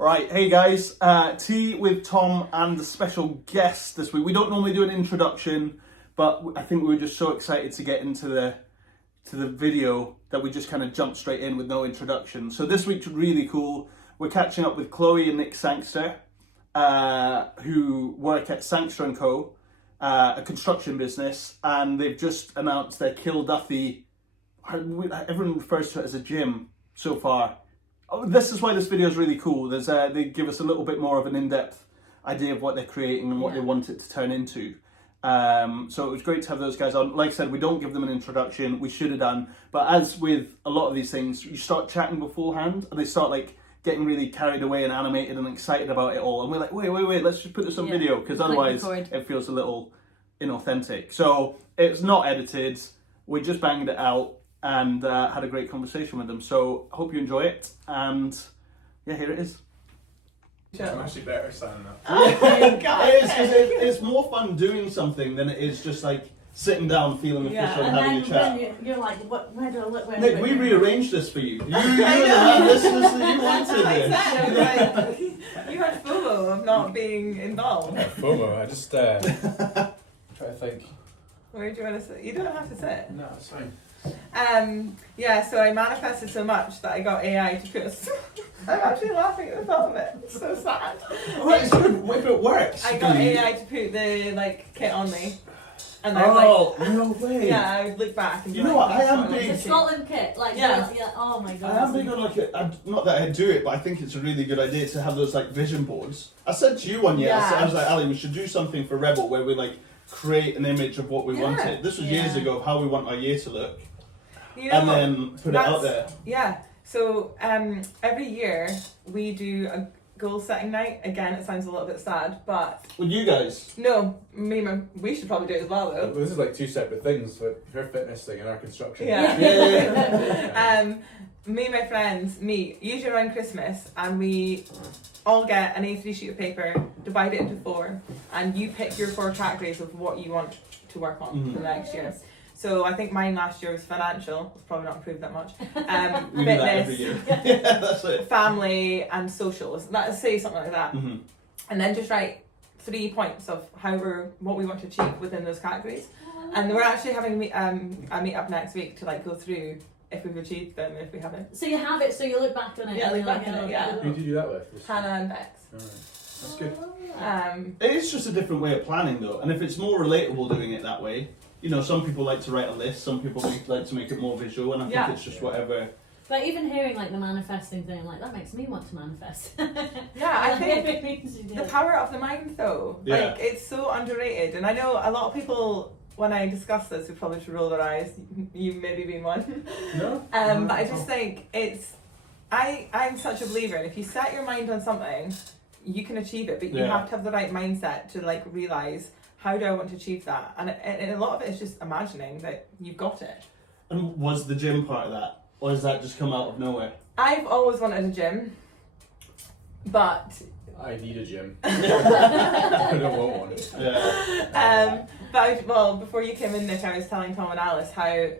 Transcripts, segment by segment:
Right, hey guys, tea with Tom and a special guest this week. We don't normally do an introduction, but I think we were just so excited to get into the video that we just kind of jumped straight in with no introduction. So this week's really cool. We're catching up with Chloe and Nick Sangster, who work at Sangster Co, a construction business, and they've just announced their Kilduthie. Everyone refers to it as a gym so far. Oh, this is why this video is really cool. They give us a little bit more of an in-depth idea of what they're creating and what they want it to turn into. So it was great to have those guys on. Like I said, we don't give them an introduction. We should have done. But as with a lot of these things, you start chatting beforehand and they start like getting really carried away and animated and excited about it all. And we're like, wait, let's just put this on video because otherwise it feels a little inauthentic. So it's not edited. We just banged it out and had a great conversation with them. So hope you enjoy it. And yeah, here it is. I'm actually better standing up. It is, because it's more fun doing something than it is just like sitting down, feeling official, and having a chat. You're like, where do I look? Nick, we rearranged this for you. You wanted it. You had FOMO of not being involved. FOMO, I just try to think. Where do you want to sit? You don't have to sit. No, it's fine. So I manifested so much that I got AI to put us. I'm actually laughing at the thought of it. It's so sad. Oh, it's good. If it works. I got AI to put the kit on me. And I no way. Yeah, I would look back and be know what, I am big. The Scotland kit, yeah. Oh my god. I am big on not that I do it, but I think it's a really good idea to have those like vision boards. I said to you one year, I was like, Ali, we should do something for Rebel where we like create an image of what we wanted. This was years ago of how we want our year to look. You know, and then put it out there. Yeah. So every year we do a goal setting night. Again, it sounds a little bit sad, but With you guys? no, we should probably do it as well though. This is like two separate things, like her fitness thing and our construction. Yeah. Me and my friends meet usually around Christmas, and we all get an A3 sheet of paper, divide it into 4, and you pick your 4 categories of what you want to work on for the next year. So I think mine last year was financial. It's probably not improved that much. We do that every Fitness, year. That's it. family, and social. Let's say something like that, Mm-hmm. and then just write 3 points of what we want to achieve within those categories. And we're actually having a meet up next week to like go through if we've achieved them and if we haven't. So you have it, so you look back on it. Yeah, and look back you're on like, it, yeah. Who did you do that with? Hannah and Bex. Alright. That's good. It is just a different way of planning though, and if it's more relatable doing it that way, you know, some people like to write a list, some people like to make it more visual, and I think it's just whatever. But even hearing like the manifesting thing, I'm like, that makes me want to manifest. Yeah, I think the power of the mind though, like it's so underrated, and I know a lot of people when I discuss this would probably roll their eyes. You maybe being one. No. But I just think I'm such a believer, and if you set your mind on something, you can achieve it, but you have to have the right mindset to like realise, how do I want to achieve that? And a lot of it is just imagining that you've got it. And was the gym part of that? Or does that just come out of nowhere? I've always wanted a gym, but I need a gym. I don't want one. Yeah. But before you came in, Nick, I was telling Tom and Alice how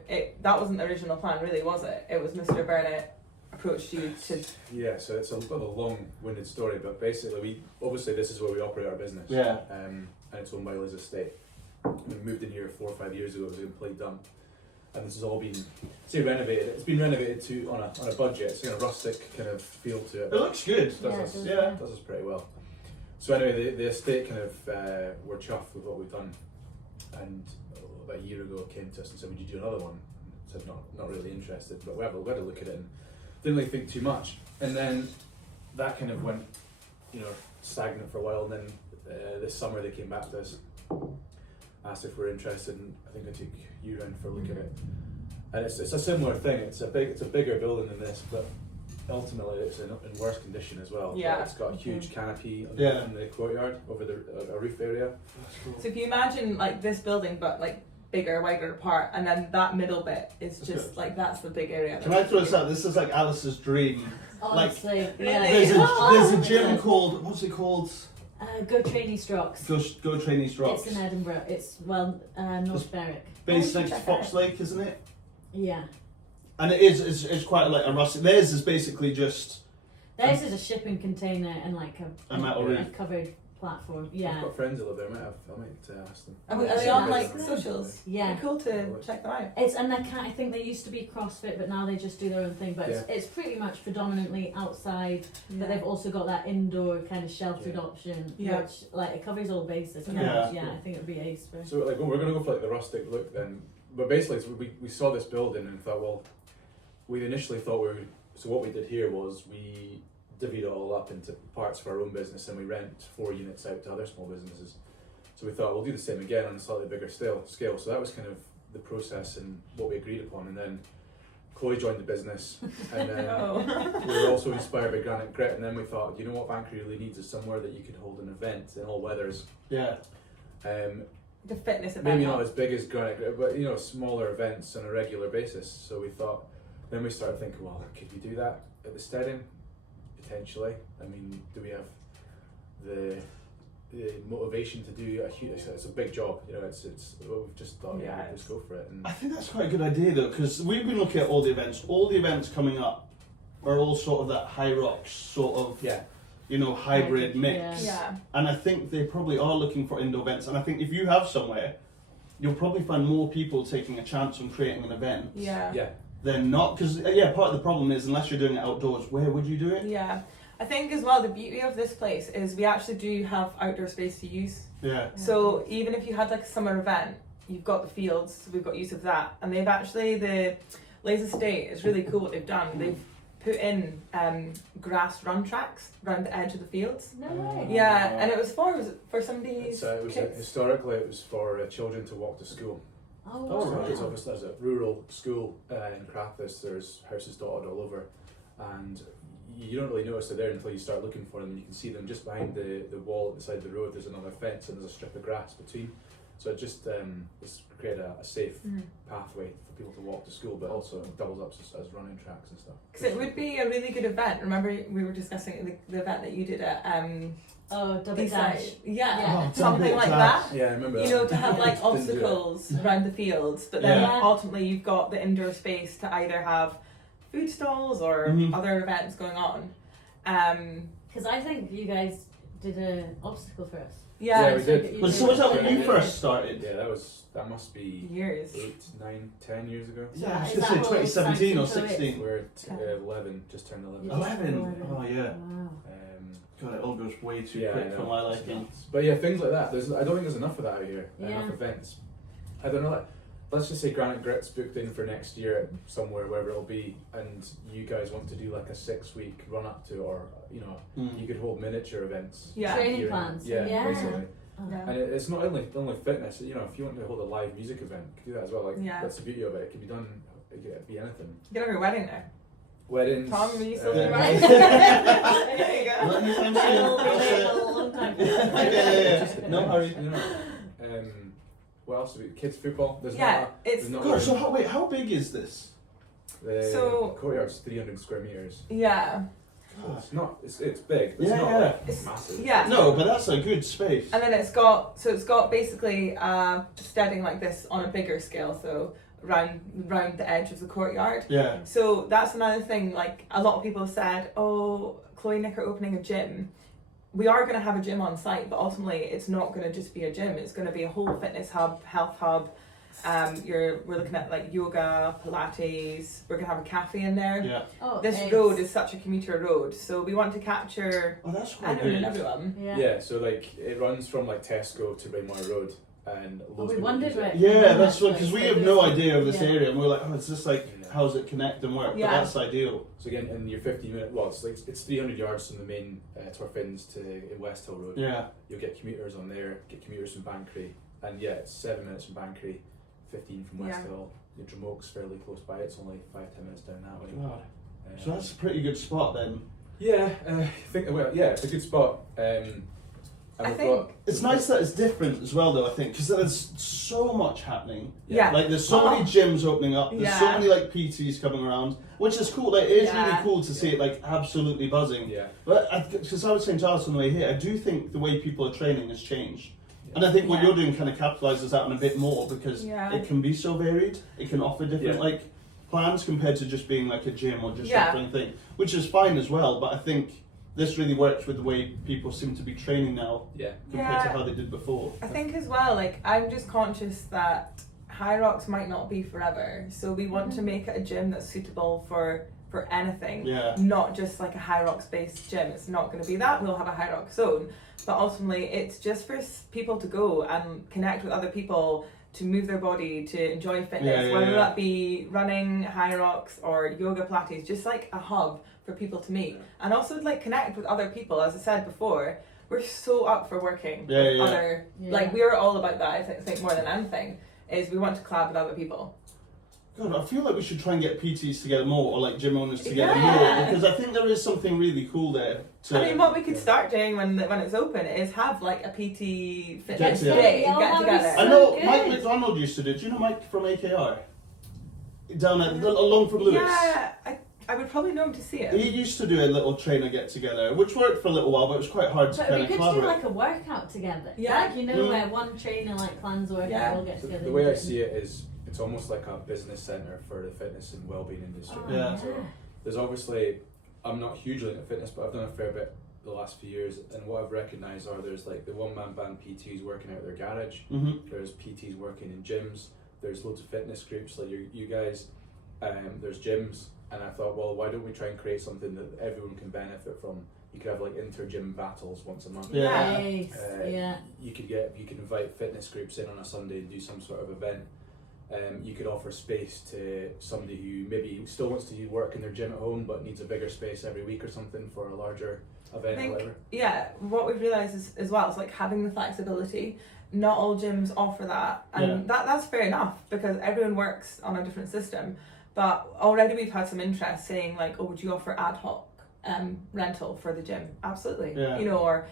that wasn't the original plan, really, was it? It was Mr. Burnett approached you to... Yeah, so it's a bit of a long-winded story, but basically, obviously this is where we operate our business. Yeah. And it's owned by Liz Estate. We moved in here 4 or 5 years ago. It was a complete dump, and this has all been renovated. It's been renovated on a budget. It's got a rustic kind of feel to it. It looks good. Does us pretty well. So anyway, the estate kind of were chuffed with what we've done, and about a year ago came to us and said, "Would you do another one?" I said, "Not really interested, but we had a look at it." And didn't really think too much, and then that kind of went, stagnant for a while. And then this summer they came back to us, asked if we're interested, and I think I took you round for a look at it. And it's a similar thing. It's a bigger building than this, but ultimately it's in worse condition as well. Yeah. It's got a huge canopy on the courtyard over a roof area. So if you imagine like this building, but like bigger, wider apart, and then that middle bit is just like that's the big area. Can I throw this out? This is like Alice's dream. Honestly, There's a gym called, what's it called? Go Trainee Strocks. Go Trainee Strocks. It's in Edinburgh. It's North Berwick. Based next to Fox Lake, isn't it? Yeah. And it's quite like a rustic. Theirs is basically just Theirs is a shipping container and like A metal a roof. covered platform. I've Yeah. got friends that live there. I might ask them. Are they Yeah. on like Yeah. socials? Yeah. It'd be cool to check them out. It's and I think they used to be CrossFit, but now they just do their own thing. But it's pretty much predominantly outside. But they've also got that indoor kind of sheltered option, Yeah. which like it covers all bases. And Yeah. I think it'd be ace for. So like, we're gonna go for like the rustic look then. But basically, so we saw this building and thought, well, we initially thought so what we did here was we divvied it all up into parts for our own business and we rent 4 units out to other small businesses. So we thought we'll do the same again on a slightly bigger scale. So that was kind of the process and what we agreed upon. And then Chloe joined the business, and we were also inspired by Granite Grit. And then we thought, you know what Vancouver really needs is somewhere that you could hold an event in all weathers. Yeah. The fitness event. Maybe not as big as Granite Grit, but smaller events on a regular basis. So we thought. Then we started thinking, well, could we do that at the Steading? Potentially. I mean, do we have the motivation to do a huge? It's a big job, It's we've just thought, let's go for it. And I think that's quite a good idea though, because we've been looking at all the events. All the events coming up are all sort of that high rocks sort of, hybrid mix. Yeah. And I think they probably are looking for indoor events. And I think if you have somewhere, you'll probably find more people taking a chance on creating an event. Yeah. Than not, because part of the problem is unless you're doing it outdoors, where would you do it? Yeah. I think as well the beauty of this place is we actually do have outdoor space to use. Yeah. So even if you had like a summer event, you've got the fields, so we've got use of that. And they've actually, the Lays Estate is really cool what they've done. They've put in grass run tracks around the edge of the fields. No way. Yeah, and it was for somebody's kids. Historically, it was for children to walk to school. Oh, Oh, wow. right. There's obviously there's a rural school in Crathis. There's houses dotted all over, and you don't really notice they're there until you start looking for them. And you can see them just behind the wall at the side of the road. There's another fence and there's a strip of grass between. So it just it's created a safe pathway for people to walk to school, but also it doubles up as running tracks and stuff. Because it would be a really good event. Remember we were discussing the event that you did at Double Deeside? dash. Yeah, Oh, something double like dash. that. Yeah, I remember. You know, to have like Didn't do it. obstacles around the fields, but then Yeah. ultimately you've got the indoor space to either have food stalls or other events going on. Because I think you guys did an obstacle for us. Yeah, we did. But so was that when you first started? Yeah, that must be Years. 8, 9, 10 years ago. Yeah, I was Is going to that say whole 2017 or Sangster Co 16. We're at 11, just turned 11. 11? Oh yeah. Wow. God, it all goes way too Yeah, quick I for know. my It's liking. nuts. But yeah, things like that. I don't think there's enough of that out here. Yeah. Enough events. I don't know. Let's just say Granite Grit's booked in for next year somewhere, wherever it'll be, and you guys want to do like a 6-week run up to, or you could hold miniature events. Yeah. Training here. plans. Yeah, Yeah. basically. Oh. Yeah. And it's not only fitness. If you want to hold a live music event, you can do that as well. Like Yeah. that's the beauty of it. It can be done. It could be anything. You can have your wedding there. Weddings. Tom, are you still uh, right? There you go. Not anytime It'll soon. be That's like it. a long time. Yeah. No hurry. What else? Kids football. There's Yeah, not. it's There's not God, so how big is this? the So- courtyard's 300 square meters. yeah. It's not. It's big. It's Yeah, not yeah. like It's- massive. yeah. No, but that's a good space. And then it's got basically steading like this on a bigger scale, so round the edge of the courtyard. Yeah. So that's another thing. Like a lot of people have said, "Oh, Chloe and Nick are opening a gym." We are going to have a gym on site, but ultimately it's not going to just be a gym. It's going to be a whole fitness hub, health hub. We're looking at like yoga, Pilates. We're going to have a cafe in there. Yeah. Oh, This ace. road is such a commuter road, so we want to capture Oh, that's quite anyone and good. everyone. Yeah. Yeah. So like it runs from like Tesco to Rainmoor Road, and Oh, loads we of people wondered use it. right. Yeah, that's what, because we have no Like, idea of this yeah. area, and we're like, oh, it's just like, how's it connect and work? Yeah. But that's ideal. So again, in your 15-minute, it's 300 yards from the main Torfins to West Hill Road. Yeah. You'll get commuters on there, get commuters from Banbury, and yeah, it's 7 minutes from Banbury, 15 from West Yeah. Hill. Your Dramoke's fairly close by. It's only 5-10 minutes down that way. God. So that's a pretty good spot then. Yeah, I think it's a good spot. And I we've think- got It's nice that it's different as well, though, I think, because there's so much happening. Yeah. Like, there's so many gyms opening up, there's so Yeah. many, like, PTs coming around, which is cool. Like, it is Yeah. really cool to see it, like, absolutely buzzing. yeah. But, because I was saying to Alice on the way here, I do think the way people are training has changed. And I think what Yeah. you're doing kind of capitalises that on a bit more, because Yeah. it can be so varied, it can offer different, Yeah. like, plans compared to just being like a gym or just Yeah. offering thing, which is fine as well. But I think this really works with the way people seem to be training now Yeah. compared to how they did before. I think as well, like, I'm just conscious that High Rocks might not be forever, so we want to make it a gym that's suitable for anything, Yeah. not just like a High Rocks based gym. It's not going to be that. We'll have a High Rocks zone, but ultimately it's just for people to go and connect with other people, to move their body, to enjoy fitness, whether that be running, High Rocks, or yoga Pilates, just like a hub for people to meet, and also like connect with other people. As I said before, we're so up for working with other, like, we're all about that. I think more than anything is we want to collab with other people. God, I feel like we should try and get PTs together more, or like gym owners together Yeah. more, because I think there is something really cool there. I mean, what we could start doing when it's open is have like a PT fitness together. day, Oh, get that would be together. so I know good. Mike McDonald used to do it. Do you know Mike from AKR? Down at along from Lewis. Yeah, I would probably know him to see it. He used to do a little trainer get together, which worked for a little while, but it was quite hard to But kind we of could do collaborate. like a workout together. Yeah. Like, you know, Mm. where one trainer like plans a workout, Yeah. we'll get So together. the and way do I it. see it is, it's almost like a business centre for the fitness and wellbeing industry. Oh, Yeah. So there's obviously, I'm not hugely into fitness, but I've done a fair bit the last few years, and what I've recognised are there's like the one-man band PTs working out of their garage, there's PTs working in gyms, there's loads of fitness groups like you guys, there's gyms, and I thought, well, why don't we try and create something that everyone can benefit from? You could have like inter-gym battles once a month. Yeah. Nice. Yeah. You could invite fitness groups in on a Sunday and do some sort of event. You could offer space to somebody who maybe still wants to work in their gym at home but needs a bigger space every week or something for a larger event I think, or whatever. yeah, what we've realised is, as well is like having the flexibility. Not all gyms offer that, and that's fair enough because everyone works on a different system. But already we've had some interest saying like, oh, would you offer ad hoc rental for the gym? Absolutely. Yeah. You know, or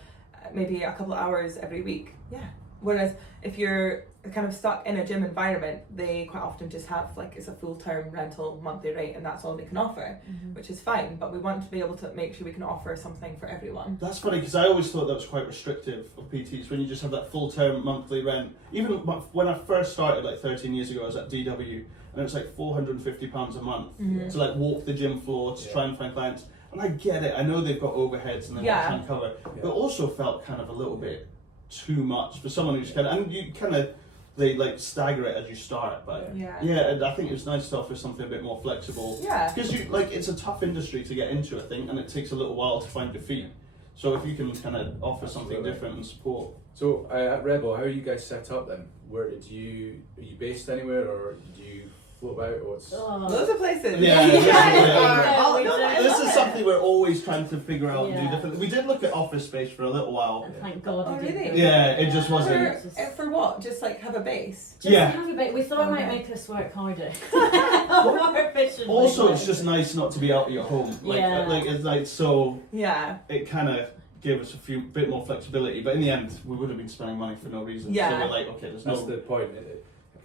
maybe a couple of hours every week. Yeah. Whereas if you're kind of stuck in a gym environment, they quite often just have like it's a full-term rental monthly rate and that's all they can offer, which is fine. But we want to be able to make sure we can offer something for everyone. That's funny because I always thought that was quite restrictive of PTs when you just have that full-term monthly rent. Even when I first started like 13 years ago, I was at DW and it was like £450 a month to like walk the gym floor to try and find clients. And I get it. I know they've got overheads and they want to try and cover, but it also felt kind of a little bit too much for someone who's kind of, and you kind of, they like stagger it as you start, but and I think it was nice to offer something a bit more flexible. Yeah. Because you like it's a tough industry to get into, I think, and it takes a little while to find your feet. So if you can kind of offer something different and support. So at Rebel, how are you guys set up then? Where are you based anywhere or do you float about or what's? Loads of places. Yeah, this is Yeah. something we're always trying to figure out and do Yeah. different. We did look at office space for a little while. And thank God Oh, we did. really? Yeah, it just wasn't. For what? Just like have a base? Just Yeah. have a bit. We thought it might Okay. make us work harder. More efficiently. Also, it's just nice not to be out of your home. Like, Yeah. like it's like so. Yeah. It kind of gave us bit more flexibility, but in the end, we would have been spending money for no reason. So Yeah. we're like, okay, there's That's no. the point.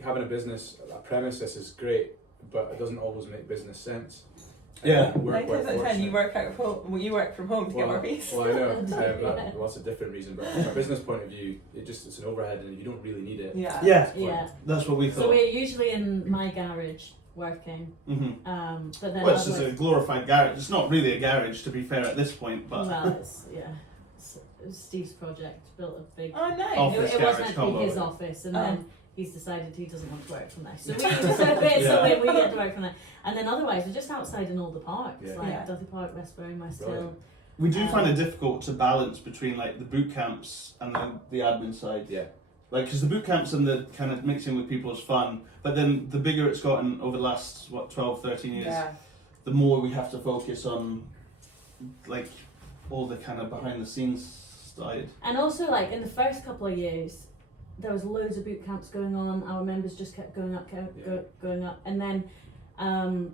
Having a business, a premises is great, but it doesn't always make business sense. Yeah. Nine times out of 10, you work out from you work from home to get more peace. Well, I know. That's a different reason, but from a business point of view, it's an overhead and you don't really need it. Yeah. Yeah, Yeah. that's what we So thought. we're usually in my garage working. Mm-hmm. But then Well, it's just a otherwise- glorified garage. It's not really a garage, to be fair, at this point, but well, it's it was Steve's project. Built a big. Oh, nice. Office It was garage meant to combo. be his office, and Oh. then he's decided he doesn't want to work from there. So we get to work from there. And then otherwise, we're just outside in all the parks, Yeah. like Yeah. Kilduthie Park, Westbury, West Hill. Brilliant. we do find it difficult to balance between like the boot camps and then the admin side. Yeah. Like, because the boot camps and the kind of mixing with people is fun, but then the bigger it's gotten over the last 12, 13 years, Yeah. the more we have to focus on like all the kind of behind the scenes side. And also, like in the first couple of years, there was loads of boot camps going on. Our members just kept going up, going up, and then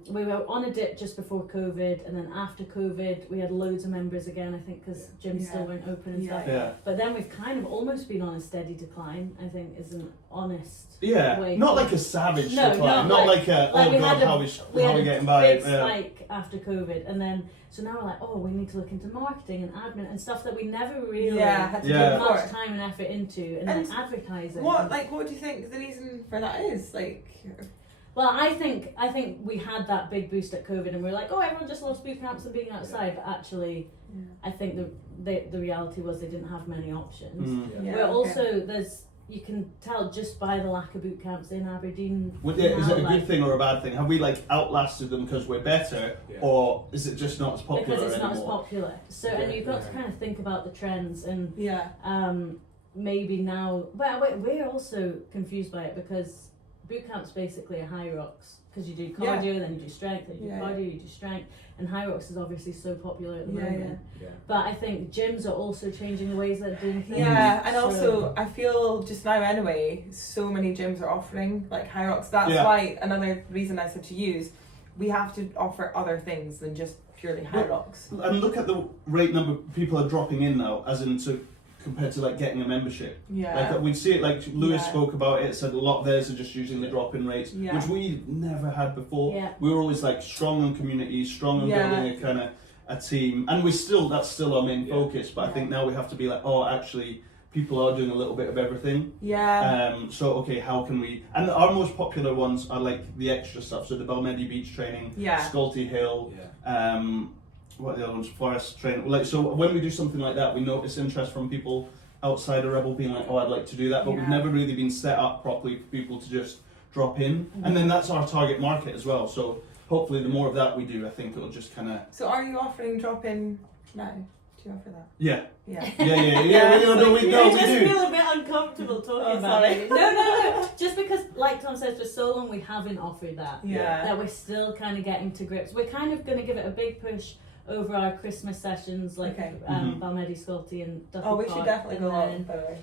we were on a dip just before COVID, and then after COVID, we had loads of members again. I think because gyms still weren't open and stuff. Yeah. But then we've kind of almost been on a steady decline. I think is an honest. Yeah, way not to- like a savage No, decline, not not like a, like oh we god, had a- how we are had we a getting by? big spike after COVID, and then so now we're like, oh, we need to look into marketing and admin and stuff that we never really had to Yeah. do put much before. time and effort into, and And then advertising. What do you think the reason for that is? Like, Well, I think we had that big boost at COVID, and we were like, oh, everyone just loves boot camps and being outside. But actually, I think the reality was they didn't have many options. But also, you can tell just by the lack of boot camps in Aberdeen. Is it a good thing or a bad thing? Have we like outlasted them because we're better, or is it just not as popular Because it's anymore? not as popular. So and you've got to kind of think about the trends and maybe now. But we're also confused by it because boot camp's basically a high rocks, because you do cardio, then you do strength, then you do cardio, you do strength, and high rocks is obviously so popular at the moment. But I think gyms are also changing the ways they're doing things. Yeah, and also I feel just now anyway, so many gyms are offering like high rocks. That's why another reason I said to use, we have to offer other things than just purely high rocks. And look at the rate number people are dropping in now, as in compared to like getting a membership. Like we'd see it, like Lewis spoke about it, said a lot of theirs are just using the drop-in rates, which we never had before. We were always like strong on community, strong on building a kind of a team, and that's still our main focus, but I think now we have to be like, oh, actually people are doing a little bit of everything. So okay, how can we, and our most popular ones are like the extra stuff, so the Balmedy beach training, Sculty Hill, what are the other ones? Forest training. Like, so when we do something like that, we notice interest from people outside of Rebel being like, oh, I'd like to do that, but we've never really been set up properly for people to just drop in. And then that's our target market as well. So hopefully the more of that we do, I think it'll just kind of... So are you offering drop-in now? Do you offer that? Yeah. Yeah. We just feel a bit uncomfortable talking about it. No. Just because, like Tom says, for so long we haven't offered that. That we're still kind of getting to grips. We're kind of going to give it a big push over our Christmas sessions, like Balmedy, Sculty and Duthie Oh, we Park, should definitely go on, by the way.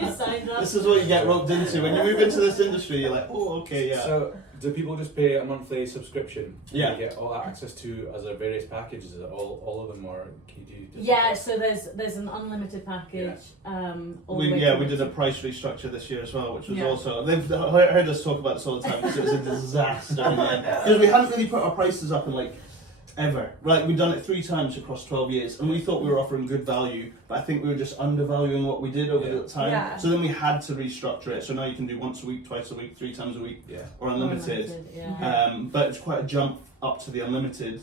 You signed up. This is what you get roped into. When you move into this industry, you're like, oh, okay, So, do people just pay a monthly subscription? Yeah. You get all that access to as a various packages, is it all of them, or can you do... Yeah, so there's an unlimited package. We did a price restructure this year as well, which was also... They've heard us talk about this all the time because it was a disaster in the end. Because we hadn't really put our prices up in like... ever. Like, we've done it 3 times across 12 years, and we thought we were offering good value, but I think we were just undervaluing what we did over the time. So then we had to restructure it. So now you can do once a week, twice a week, 3 times a week, or unlimited. But it's quite a jump up to the unlimited,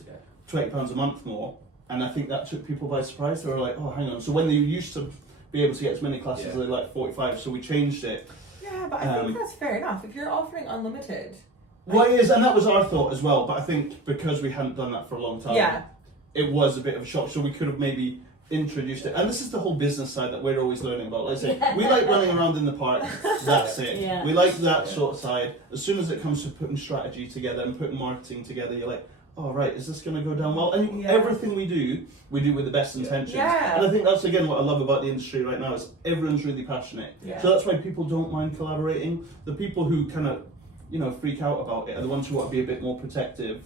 £20 a month more, and I think that took people by surprise. They were like, oh, hang on. So when they used to be able to get as many classes, they like 45, so we changed it. Yeah, but I think that's fair enough. If you're offering unlimited... Well, it is, and that was our thought as well, but I think because we hadn't done that for a long time, it was a bit of a shock, so we could have maybe introduced it. And this is the whole business side that we're always learning about. Like I say, we like running around in the park, that's it. We like that sort of side. As soon as it comes to putting strategy together and putting marketing together, you're like, oh, right, is this going to go down well? And everything we do with the best intentions. And I think that's, again, what I love about the industry right now is everyone's really passionate. So that's why people don't mind collaborating. The people who kind of freak out about it are the ones who want to be a bit more protective.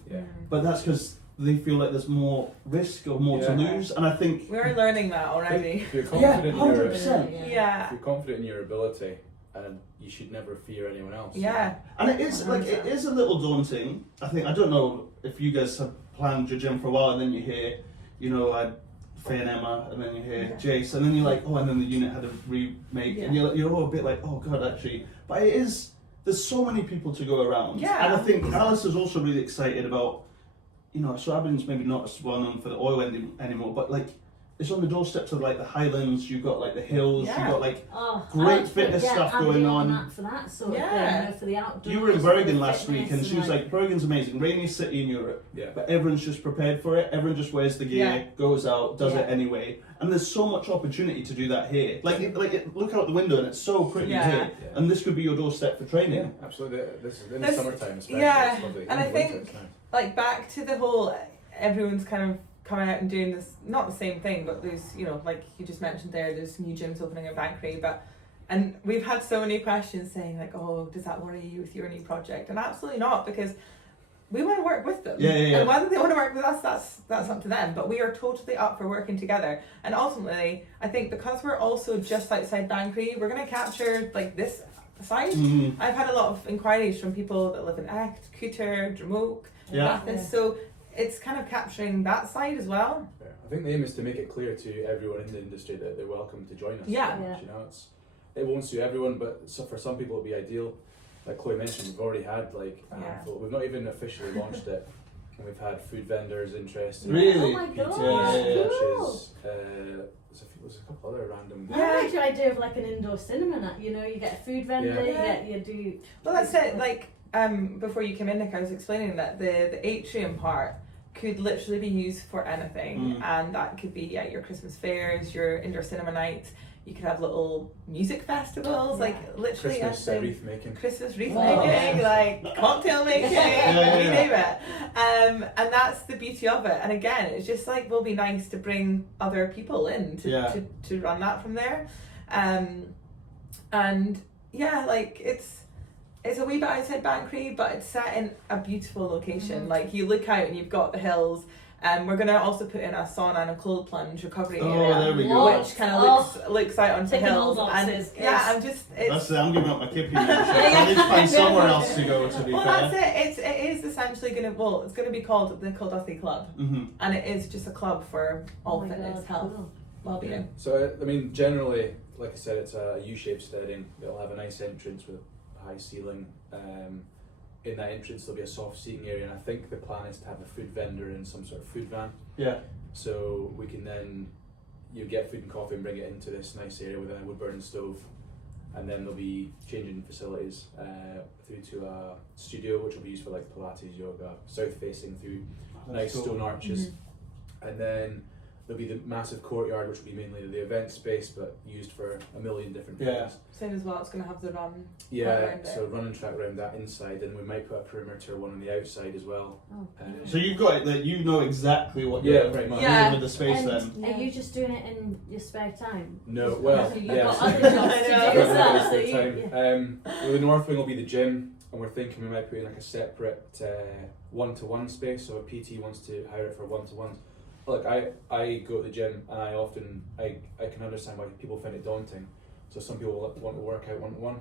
But that's because they feel like there's more risk or more to lose, and I think we're learning that already. If you're confident 100%. if you're confident in your ability, and you should never fear anyone else. And it is 100%. Like, it is a little daunting. I think, I don't know if you guys have planned your gym for a while, and then you hear, Faye and Emma, and then you hear Jace, and then you're like, oh, and then the unit had a remake, and you're all a bit like, oh god, actually. But it is. There's so many people to go around. And I think Alice is also really excited about, so Aberdeen's maybe not as well known for the oil anymore, but like, it's on the doorsteps of like the Highlands, you've got like the hills, you've got like great fitness stuff going on. For that sort of thing, for the outdoors. You were in Bergen last week, and she was like, Bergen's amazing, rainiest city in Europe, but everyone's just prepared for it, everyone just wears the gear, goes out, does it anyway, and there's so much opportunity to do that here. Like look out the window and it's so pretty here, and this could be your doorstep for training. Absolutely, this is in the summertime especially. And I think, like, back to the whole, everyone's kind of coming out and doing this, not the same thing, but there's, like you just mentioned there's new gyms opening at Bankery, and we've had so many questions saying like, oh, does that worry you with your new project? And absolutely not, because we want to work with them. And whether they want to work with us, that's up to them, but we are totally up for working together. And ultimately, I think because we're also just outside Bankery, we're going to capture like this side. I've had a lot of inquiries from people that live in Echt, Cooter, Dramoke, Bathurst, so it's kind of capturing that side as well. I think the aim is to make it clear to everyone in the industry that they're welcome to join us. It won't suit everyone, but for some people it'll be ideal. like Chloe mentioned, we've already had like a Yeah. handful. We've not even officially launched it, and we've had food vendors interested. Really? Oh my PTs, gosh, Yeah. cool. There's a couple other random. I like your idea of like an indoor cinema night. You know, you get a food vendor, Yeah. you do. Well, that's it. Like, before you came in, Nick, I was explaining that the atrium part could literally be used for anything, and that could be your Christmas fairs, your indoor cinema nights. You could have little music festivals, like literally Christmas anything. wreath making. Christmas wreath Oh. making, like cocktail making, you name it. And that's the beauty of it. And again, it's just like will be nice to bring other people in to run that from there. And yeah, like it's a wee bit outside Banchory, but it's set in a beautiful location. Like you look out and you've got the hills. We're gonna also put in a sauna and a cold plunge recovery area, there we go. which kind of looks out onto the Ticking hills. all And boxes. I'm just I'm giving up my kippy membership. I need to find somewhere else to go, to be well, fair. that's it. It is essentially it's gonna be called the Kilduthie Club, and it is just a club for all fitness, health, well-being. So I mean, generally, like I said, it's a U-shaped steading. It'll have a nice entrance with a high ceiling. In that entrance there'll be a soft seating area, and I think the plan is to have a food vendor in some sort of food van. Yeah. So we can then get food and coffee and bring it into this nice area with a wood burning stove, and then there'll be changing facilities through to a studio which will be used for like Pilates, yoga, south facing through nice cool. stone arches, and then there'll be the massive courtyard which will be mainly the event space but used for a million different things. Same as well. It's gonna have the run. Yeah, so running track around that inside, and we might put a perimeter one on the outside as well. Oh, So you've got it that you know exactly what Yeah, you're pretty much. doing with the space And then. are you just doing it in your spare time? No, well, So you've yeah. got so- other jobs to do I as know. well. So Spare you, time. Well, the north wing will be the gym, and we're thinking we might put in like a separate one-to-one space. So a PT wants to hire it for one-to-ones. Look, I go to the gym, and I often I can understand why people find it daunting. So some people want to work out one-to-one.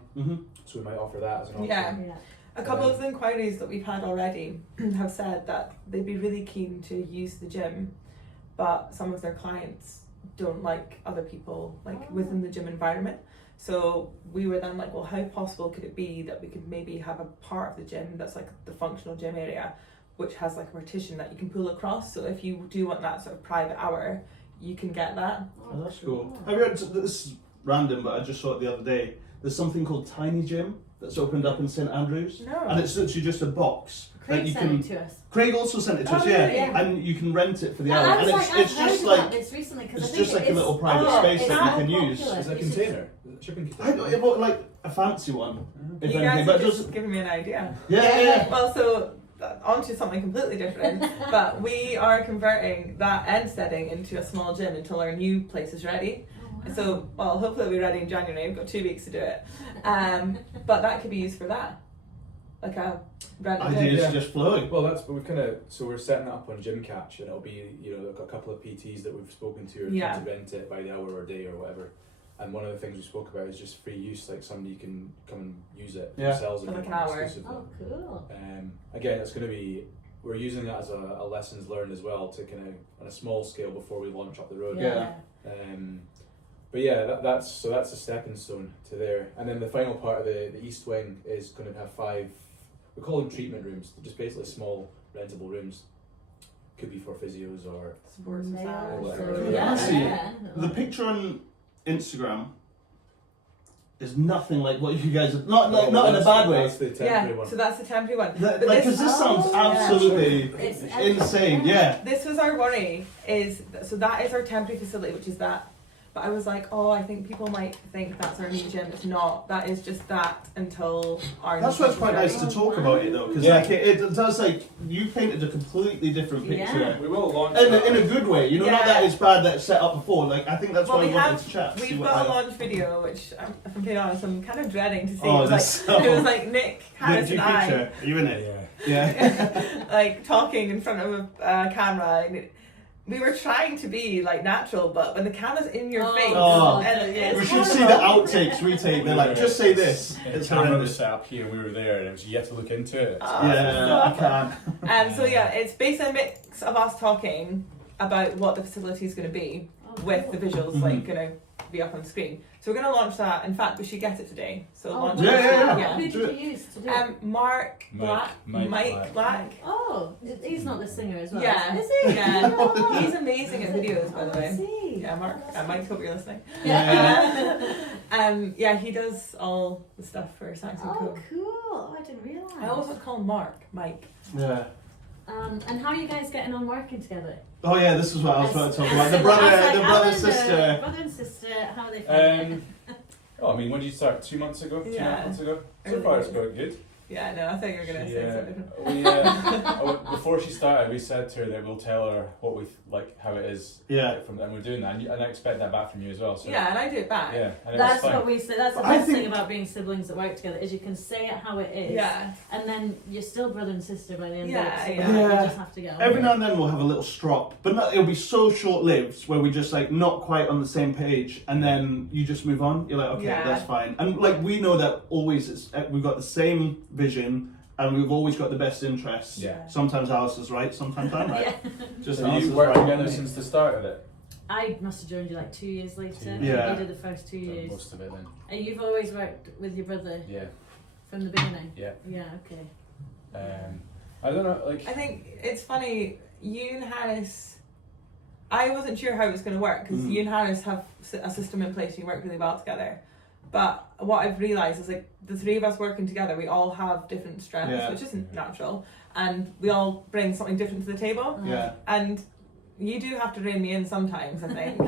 So we might offer that as an option. Yeah. yeah. A couple of the inquiries that we've had already have said that they'd be really keen to use the gym, but some of their clients don't like other people within the gym environment. So we were then like, well, how possible could it be that we could maybe have a part of the gym that's like the functional gym area, which has like a partition that you can pull across. So if you do want that sort of private hour, you can get that. Oh, that's cool. Have you heard, this is random, but I just saw it the other day. There's something called Tiny Gym that's opened up in St Andrews. No. And it's literally just a box Craig that you sent can. it to us. Craig also sent it to us, Oh, yeah. really? And you can rent it for the And hour. I was And like, it's I've just heard about like this recently because it's I think just like a it's- little private oh, space it's that not you can popular. use. Is it a It's just- container? Is it a shipping I container? don't, it looked like a fancy one. If You anything, guys but have it just doesn't. given me an idea. Yeah. Well, so onto something completely different, but we are converting that end setting into a small gym until our new place is ready. Oh, wow. So, well, hopefully it'll be ready in January. We've got 2 weeks to do it. But that could be used for that, like a rent. Ideas Yeah. just flowing. Well, we've so we're setting that up on Gym Catch, and it'll be I've got a couple of PTs that we've spoken to are Yeah. to rent it by the hour or day or whatever. And one of the things we spoke about is just free use, like somebody can come and use it Yeah. themselves For and like an hour. exclusively. Oh, cool. Again, it's going to be, we're using that as a lessons learned as well to kind of on a small scale before we launch up the road. Yeah. But yeah, that's a stepping stone to there. And then the final part of the east wing is going to have 5, we call them treatment rooms. They're just basically small rentable rooms. Could be for physios or Sports They are, massage. so, Yeah. yeah. See, yeah. The picture on Instagram is nothing like what you guys are, not in a bad way. That's the temporary Yeah, one. so that's the temporary one. Like, But because this sounds yeah. absolutely It's insane. Yeah. This was our worry, so that is our temporary facility, which is that. But I was like, oh, I think people might think that's our new gym. It's not. That is just that until our. That's new why it's quite gym is nice ready. to talk about it though, because Yeah. like it does, like you painted a completely different picture. Yeah. We will launch In that. a good way, not Yeah. that it's bad that it's set up before. Like I think that's Well, why we I wanted have. to chat. see We've what got a I- launch video, which if I'm being honest, I'm kind of dreading to see. Oh, it was this- like it was like Nick, Harris, Did you and I, picture? Are you in it? Yeah. Yeah. like talking in front of a camera. And we were trying to be like natural, but when the camera's in your face, Oh. and it's We should see the horrible. outtakes we take. They're like, just say this. It's camera was horrendous. set up here and we were there and it was yet to look into it. Yeah, I can't. So yeah, it's basically a mix of us talking about what the facility is going to be Oh, with cool. the visuals, Mhm. like be up on screen. So we're going to launch that. In fact, we should get it today. So Oh, launch yeah, it. yeah, yeah. Who did you use to do it? Mark Black, Mike Black. Oh, he's not the singer as well. Yeah. Is he? Yeah. Oh. He's amazing at videos, by the I way. see. Yeah, Mark. Mike, hope you're listening. Yeah. Yeah, he does all the stuff for Sangster Oh, Co. cool. Oh, I didn't realise. I always call him Mark, Mike. Yeah. And how are you guys getting on working together? Oh yeah, this is what I was about to talk about. The I was brother, like, the Alan, brother sister. Brother and sister, how are they finding it? Oh, I mean, when did you start? 2 months ago? Two Yeah. months ago? So Early far, it's days. going good. Yeah, no, I thought you were going to say something. Before she started, we said to her that we'll tell her what we like, how it is. Yeah. From and we're doing that, and I expect that back from you as well. So Yeah, and I do it back. yeah, and it That's was fun. what we say. That's the I best thing think- about being siblings that work together is you can say it how it is, Yeah. and then you're still brother and sister by the end Yeah, of it. So yeah. you just have to get on. Every now and then we'll have a little strop, but not, it'll be so short-lived where we just like not quite on the same page, and then you just move on. You're like, okay, Yeah. that's fine. And like we know that always we've got the same vision, and we've always got the best interests. Yeah. Sometimes Alice is right, sometimes I'm right. Yeah. Just So Alice you've is worked right. together since the start of it. I must have joined you like 2 years later. 2 years. Yeah. You did the first 2 years. Most of it then. And you've always worked with your brother Yeah. from the beginning. Yeah. Yeah. Okay. I don't know, like. I think it's funny, you and Harris, I wasn't sure how it was going to work because you and Harris have a system in place, you work really well together. But what I've realised is like the three of us working together, we all have different strengths, Yeah. which isn't natural, and we all bring something different to the table. Yeah. And you do have to rein me in sometimes, I think.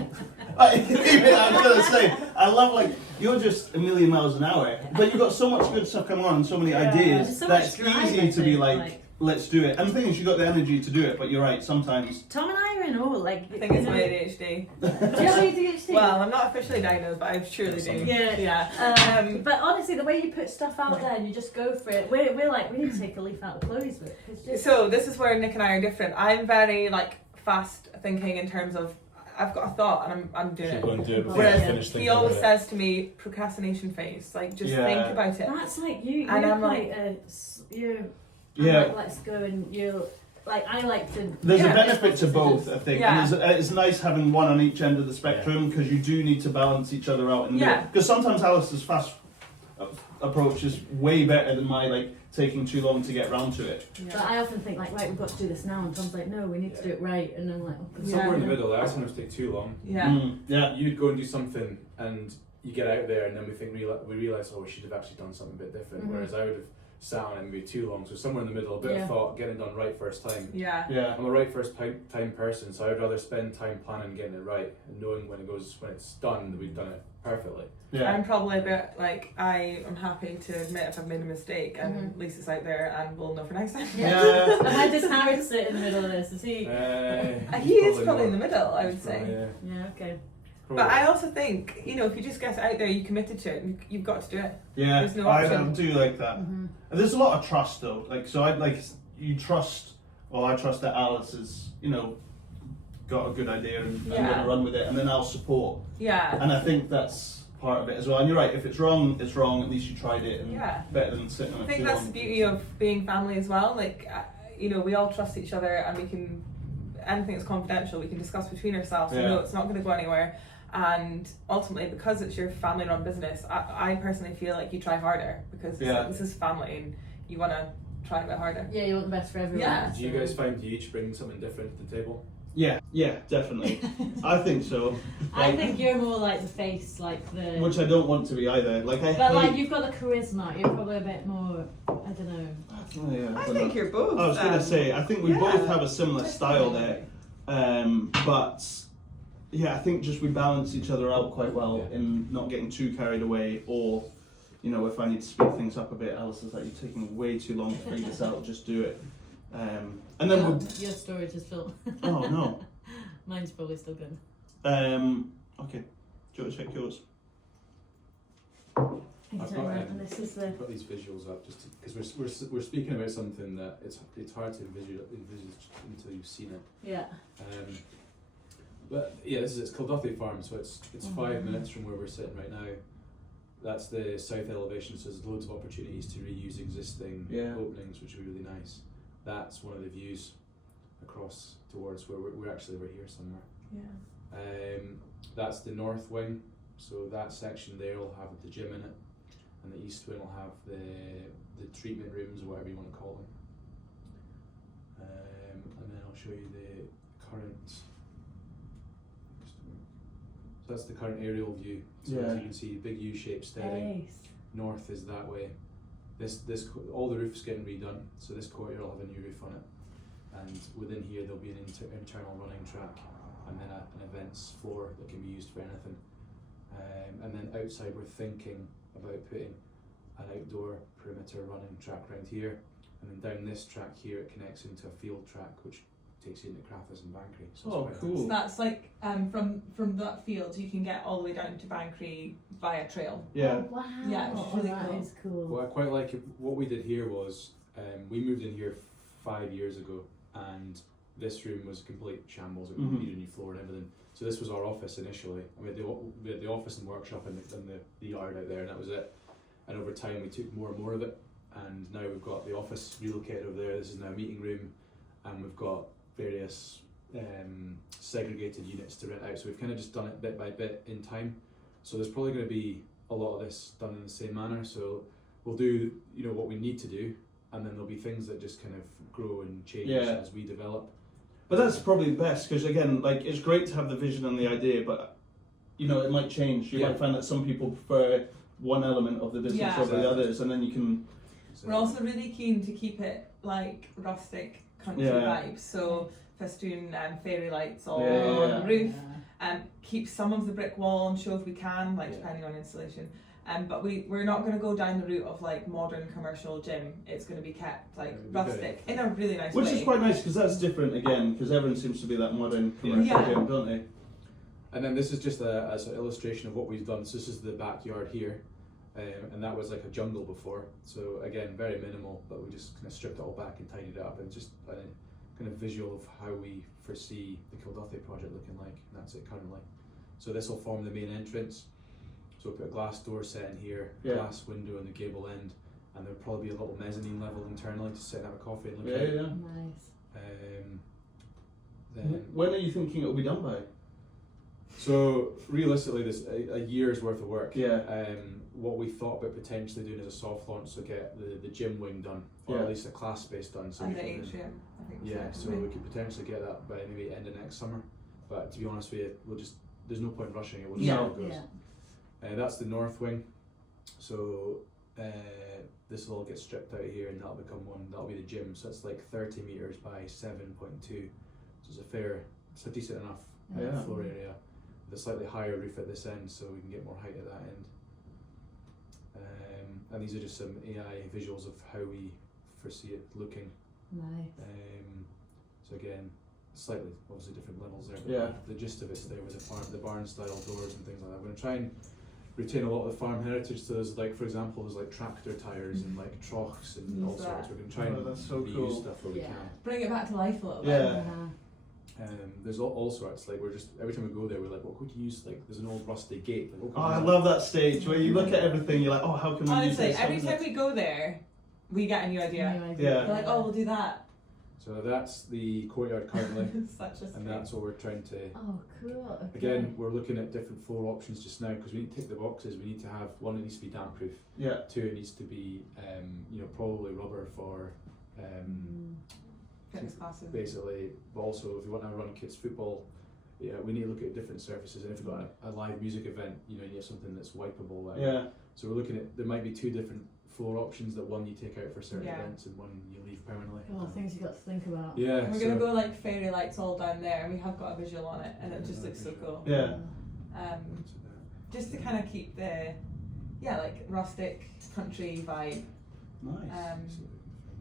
I was gonna say, I love like you're just a million miles an hour, but you've got so much good stuff coming on and so many Yeah. ideas There's so that much it's drive, easy I to be think, like, let's do it. And the thing is, you got the energy to do it, but you're right. Sometimes. Tom and I are in all like. I think it's my ADHD. Do you have ADHD? Well, I'm not officially diagnosed, but I surely do. Yeah. Yeah. But honestly, the way you put stuff out there and you just go for it, we're like, we need to take a leaf out of Chloe's book. It's just, So this is where Nick and I are different. I'm very like fast thinking in terms of I've got a thought and I'm doing Should it. go and do it before Whereas you finish He thinking always about it. says to me, procrastination phase. Like just Yeah. think about it. that's like you. And You're I'm quite you're. I'm Yeah. like, let's go, and you're like, I like to. There's Yeah. a benefit to both, I think. Yeah. And it's nice having one on each end of the spectrum because you do need to balance each other out. Yeah. Because sometimes Alice's fast approach is way better than my like taking too long to get round to it. But I often think like, right, we've got to do this now, and Tom's like, no, we need to do it right, and I'm like, oh, God. Somewhere in the middle, I sometimes take too long. Yeah. Yeah. You'd go and do something, and you get out there, and then we realise, oh, we should have actually done something a bit different. Mhm. Whereas I would have sat on it and be too long. So somewhere in the middle, a bit Yeah. of thought, getting it done right first time. Yeah. Yeah. I'm a right first time person, so I'd rather spend time planning getting it right and knowing when it's done that we've done it perfectly. Yeah. I'm probably a bit like I am happy to admit if I've made a mistake and Lisa's out there and we'll know for next time. Yeah. And how does Harry sit in the middle of this? Is he? He is probably in the middle, I would say. Yeah. Yeah. Okay. But I also think, you know, if you just get it out there, you committed to it, you've got to do it. Yeah, There's no I option. do like that. Mm-hmm. And there's a lot of trust though. Like, so I like you trust. Well, I trust that Alice has, got a good idea and Yeah. going to run with it, and then I'll support. Yeah. And I think that's part of it as well. And you're right. If it's wrong, it's wrong. At least you tried it, and Yeah. better than sitting on I it think too that's long. the beauty of being family as well. Like, we all trust each other and we can, anything that's confidential, we can discuss between ourselves. Yeah. So no, it's not going to go anywhere. And ultimately, because it's your family run business, I personally feel like you try harder because it's Yeah. like, this is family and you want to try a bit harder. Yeah, you want the best for everyone. Yeah. Do you guys find you each bring something different to the table? Yeah, definitely. I think so. I Like, think you're more like the face, like the. which I don't want to be either. Like I But hate. like you've got the charisma. You're probably a bit more. I don't know. Oh, yeah, I don't think know. you're both. I was going to say, I think we yeah. both have a similar style there. But yeah, I think just we balance each other out quite well Yeah. in not getting too carried away, or if I need to speed things up a bit, Alice is like, you're taking way too long to figure this out, just do it. And then Your storage is full. oh no. Mine's probably still good. Okay, do you want to check yours? I've Turn got, around and this is the. I've got these visuals up just because we're speaking about something that it's hard to envisage until you've seen it. Yeah. But yeah, it's Kilduthie Farm, so it's 5 minutes from where we're sitting right now. That's the south elevation, so there's loads of opportunities to reuse existing openings, which would be really nice. That's one of the views across towards where we're here somewhere. Yeah. That's the north wing, So that section there will have the gym in it, and the east wing will have the treatment rooms, or whatever you want to call them. And then I'll show you the current. So that's the current aerial view. So as you can see, big U-shaped steering. Nice. North is that way. All the roof's getting redone, so this courtyard will have a new roof on it, and within here there'll be an internal running track, and then an events floor that can be used for anything. And then outside we're thinking about putting an outdoor perimeter running track around here, and then down this track here it connects into a field track which takes you into Crathis and Bankery. So Oh, it's quite cool. So that's like from that field you can get all the way down to Bankery via trail. Yeah. Oh, wow. Yeah, which is really that cool. is cool. What I quite like, what we did here was, we moved in here 5 years ago, and this room was a complete shambles. It needed a new floor and everything. So this was our office initially. We had the office and workshop in the yard out there, and that was it. And over time we took more and more of it, and now we've got the office relocated over there. This is now a meeting room, and we've got various segregated units to rent out. So we've kind of just done it bit by bit in time. So there's probably going to be a lot of this done in the same manner. So we'll do what we need to do, and then there'll be things that just kind of grow and change as we develop. But that's probably the best, because again, like, it's great to have the vision and the idea, but it might change. You might find that some people prefer one element of the business over the others, and then you can. We're also really keen to keep it like rustic country vibes. So festoon and fairy lights all on the roof. Keep some of the brick wall on show if we can, depending on installation. But we're not going to go down the route of like modern commercial gym. It's going to be kept like rustic in a really nice way. Which is quite nice, because that's different again, because everyone seems to be that modern commercial gym, don't they? And then this is just a sort of illustration of what we've done. So this is the backyard here, and that was like a jungle before. So again, very minimal, but we just kind of stripped it all back and tidied it up, and just a kind of visual of how we foresee the Kilduthie project looking like, and that's it currently. So this will form the main entrance. So we'll put a glass door set in here, glass window in the gable end, and there'll probably be a little mezzanine level internally to sit and have a coffee and look out. Nice. Then when are you thinking it'll be done by? So realistically, this a year's worth of work. Yeah. What we thought about potentially doing is a soft launch, so get the gym wing done, or at least a class space done. So and the atrium, I think. So we could potentially get that by maybe end of next summer. But to be honest with you, there's no point rushing it. We'll just see how it goes. That's the north wing. So this will all get stripped out here, and that'll be the gym. So it's like 30 meters by 7.2. So it's a decent enough floor area. With a slightly higher roof at this end, so we can get more height at that end. And these are just some AI visuals of how we foresee it looking. Nice. So again, slightly obviously different levels there, but the gist of it's there with the barn style doors and things like that. We're going to try and retain a lot of the farm heritage. So there's for example, there's tractor tires and troughs and all sorts. We're going to try and reuse stuff where we can. Bring it back to life a little bit. There's all sorts. We're just every time we go there, we're like, what could you use? There's an old rusty gate. I love that stage where you look at everything. You're like, oh, how can we use this? Every time we go there, we get a new idea. We're like, oh, we'll do that. So that's the courtyard currently, Such a and that's what we're trying to. Oh, cool. Okay. Again, we're looking at different floor options just now, because we need to tick the boxes. We need to have one, it needs to be damp proof. Yeah. Two, it needs to be probably rubber for fitness classes. Basically, but also if you want to run kids football, we need to look at different surfaces. And if you've got a live music event, you need something that's wipeable. So we're looking at, there might be two different floor options, that one you take out for certain events and one you leave permanently. Oh, things you've got to think about. Yeah. We're going to go fairy lights all down there, and we have got a visual on it, and it just looks so cool. Yeah. Just to kind of keep the rustic country vibe. Nice.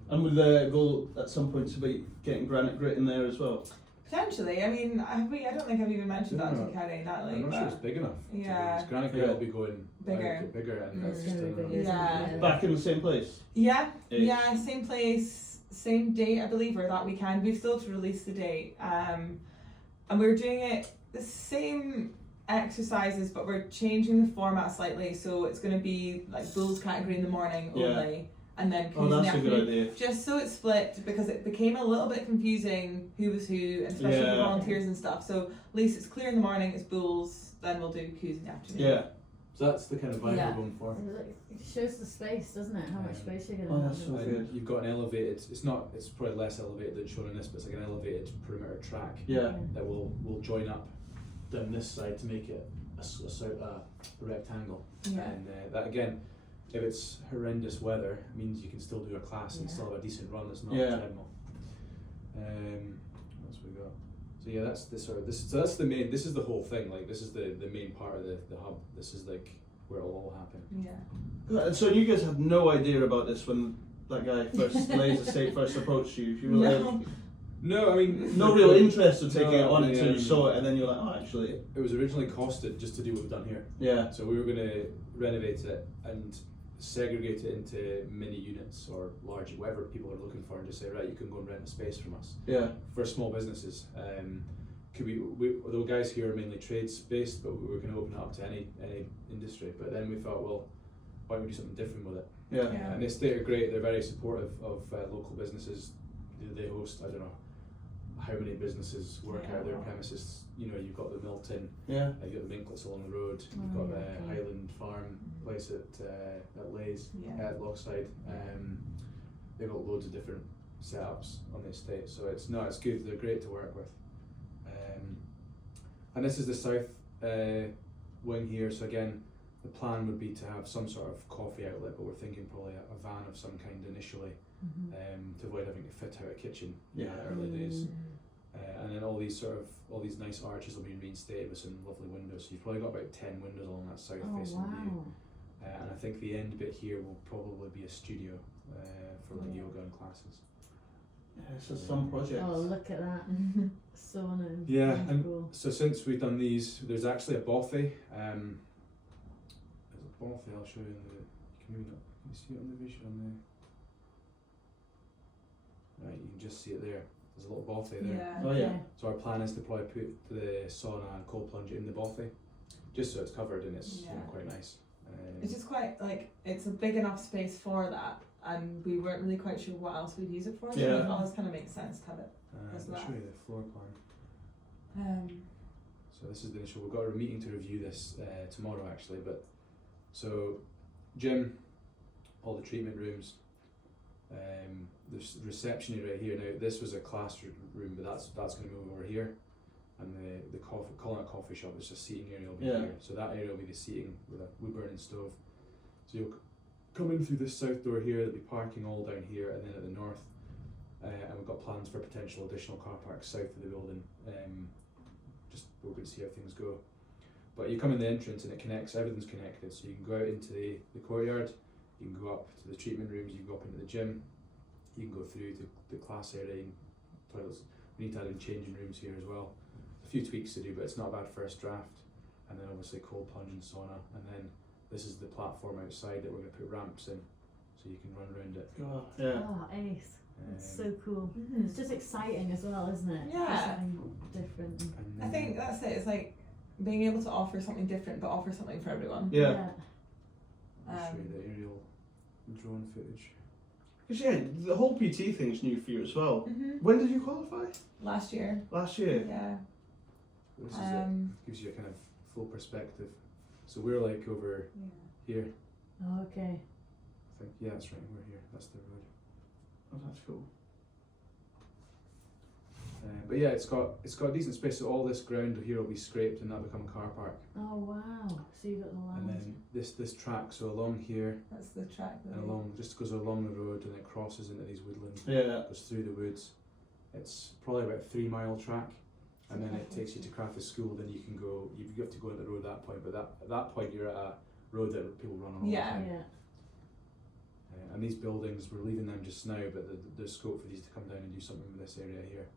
And with the goal at some point to be getting granite grit in there as well. Potentially. I mean, I don't think I've even mentioned that to Carrie and Natalie. I'm not sure it's big enough. Yeah. Granite grit will be going bigger, and that's just Back in the same place. Yeah, same place, same date, I believe, or that weekend. We've still to release the date, and we're doing it the same exercises, but we're changing the format slightly. So it's going to be Bulls category in the morning only. And then that's a good idea. Just so it's split, because it became a little bit confusing who was who, and especially for volunteers and stuff. So at least it's clear in the morning, it's Bulls, then we'll do cues in the afternoon. Yeah. So that's the kind of vibe Yeah. we're going for. It shows the space, doesn't it? How much space you're going to Oh, have. that's so And good. you've got an elevated. It's probably less elevated than shown in this, but it's like an elevated perimeter track Yeah. that will join up down this side to make it a rectangle. Yeah. And that again, if it's horrendous weather, it means you can still do a class and Yeah. still have a decent run. It's not Yeah. a treadmill. What else we got? So yeah, that's the sort of this. So that's the main. This is the whole thing. Like this is the main part of the hub. This is like where it'll all happen. Yeah. So you guys had no idea about this when that guy first, Laser State, first approached you? You were like, No, I mean no real interest of taking it No, on until you yeah. saw it, and then you're like, oh, actually, it was originally costed just to do what we've done here. yeah. So we were going to renovate it and segregate it into mini units or large, whatever people are looking for, and just say, right, you can go and rent a space from us Yeah. for small businesses. Could we the guys here are mainly trades based, but we were going to open it up to any industry. But then we thought, well, why don't we do something different with it? Yeah. Yeah. And the estate are great. They're very supportive of local businesses. They host, I don't know how many businesses work out of their premises. You know, you've got the Milton, Yeah. you've got the Minklets along the road, you've Oh, got the yeah, okay. Highland Farm place at Leys, Yeah. at Lochside. They've got loads of different setups on the estate, so it's good. They're great to work with. And this is the south wing here. So again, the plan would be to have some sort of coffee outlet, but we're thinking probably a van of some kind initially, to avoid having to fit out a kitchen in Yeah. the early days. And then all these nice arches will be reinstated with some lovely windows. So you've probably got about 10 windows along that south Oh, facing view. wow. And I think the end bit here will probably be a studio for like yoga and classes. Yeah, it's just some projects. Oh, look at that. Sauna. and Yeah, swimming and pool. so since we've done these, there's actually a bothy. There's a bothy. I'll show you. Can you see it on the vision on the? Right, you can just see it there. There's a little bothy there. Yeah. Oh, yeah. So our plan is to probably put the sauna and cold plunge in the bothy, just so it's covered and it's Yeah. quite nice. It's just quite it's a big enough space for that, and we weren't really quite sure what else we'd use it for. So Yeah. it always kind of makes sense to have it. as I'll well. show you the floor plan. So this is the initial. We've got a meeting to review this tomorrow actually, but so gym, all the treatment rooms, there's reception area right here. Now this was a classroom, but that's going to move over here, and the coffee, calling it a coffee shop, it's a seating area will be Yeah. here. So that area will be the seating with a wood burning stove. So you'll come in through this south door here. There'll be parking all down here, and then at the north. And we've got plans for potential additional car parks south of the building. Just we're going to see how things go. But you come in the entrance and it connects, everything's connected. So you can go out into the courtyard, you can go up to the treatment rooms, you can go up into the gym, you can go through to the class area, and toilets. We need to add in changing rooms here as well. A few tweaks to do, but it's not a bad first draft. And then obviously cold plunge and sauna. And then this is the platform outside that we're going to put ramps in, so you can run around it. Oh, yeah. Oh, ace. It's so cool. Mhm. It's just exciting as well, isn't it? Yeah. Just something different. And I think that's it. It's like being able to offer something different, but offer something for everyone. Yeah. I'll show you the aerial drone footage. Because yeah, the whole PT thing's new for you as well. When did you qualify? Last year. Last year. Yeah. This is it. Gives you a kind of full perspective. So we're like over here. Oh, okay. I think that's right. We're here. That's the road. Oh, that's cool. But yeah, it's got a decent space. So all this ground here will be scraped and that'll become a car park. Oh, wow. So you've got the land. And then this track, so along here That's the track. and along, just goes along the road and it crosses into these woodlands. Yeah. Goes through the woods. It's probably about a 3 mile track. And then it takes you to Crathis School. Then you can go. You have to go into the road at that point. But at that point, you're at a road that people run on all the Yeah. time. Yeah. And these buildings, we're leaving them just now, but there's scope for these to come down and do something with this area here.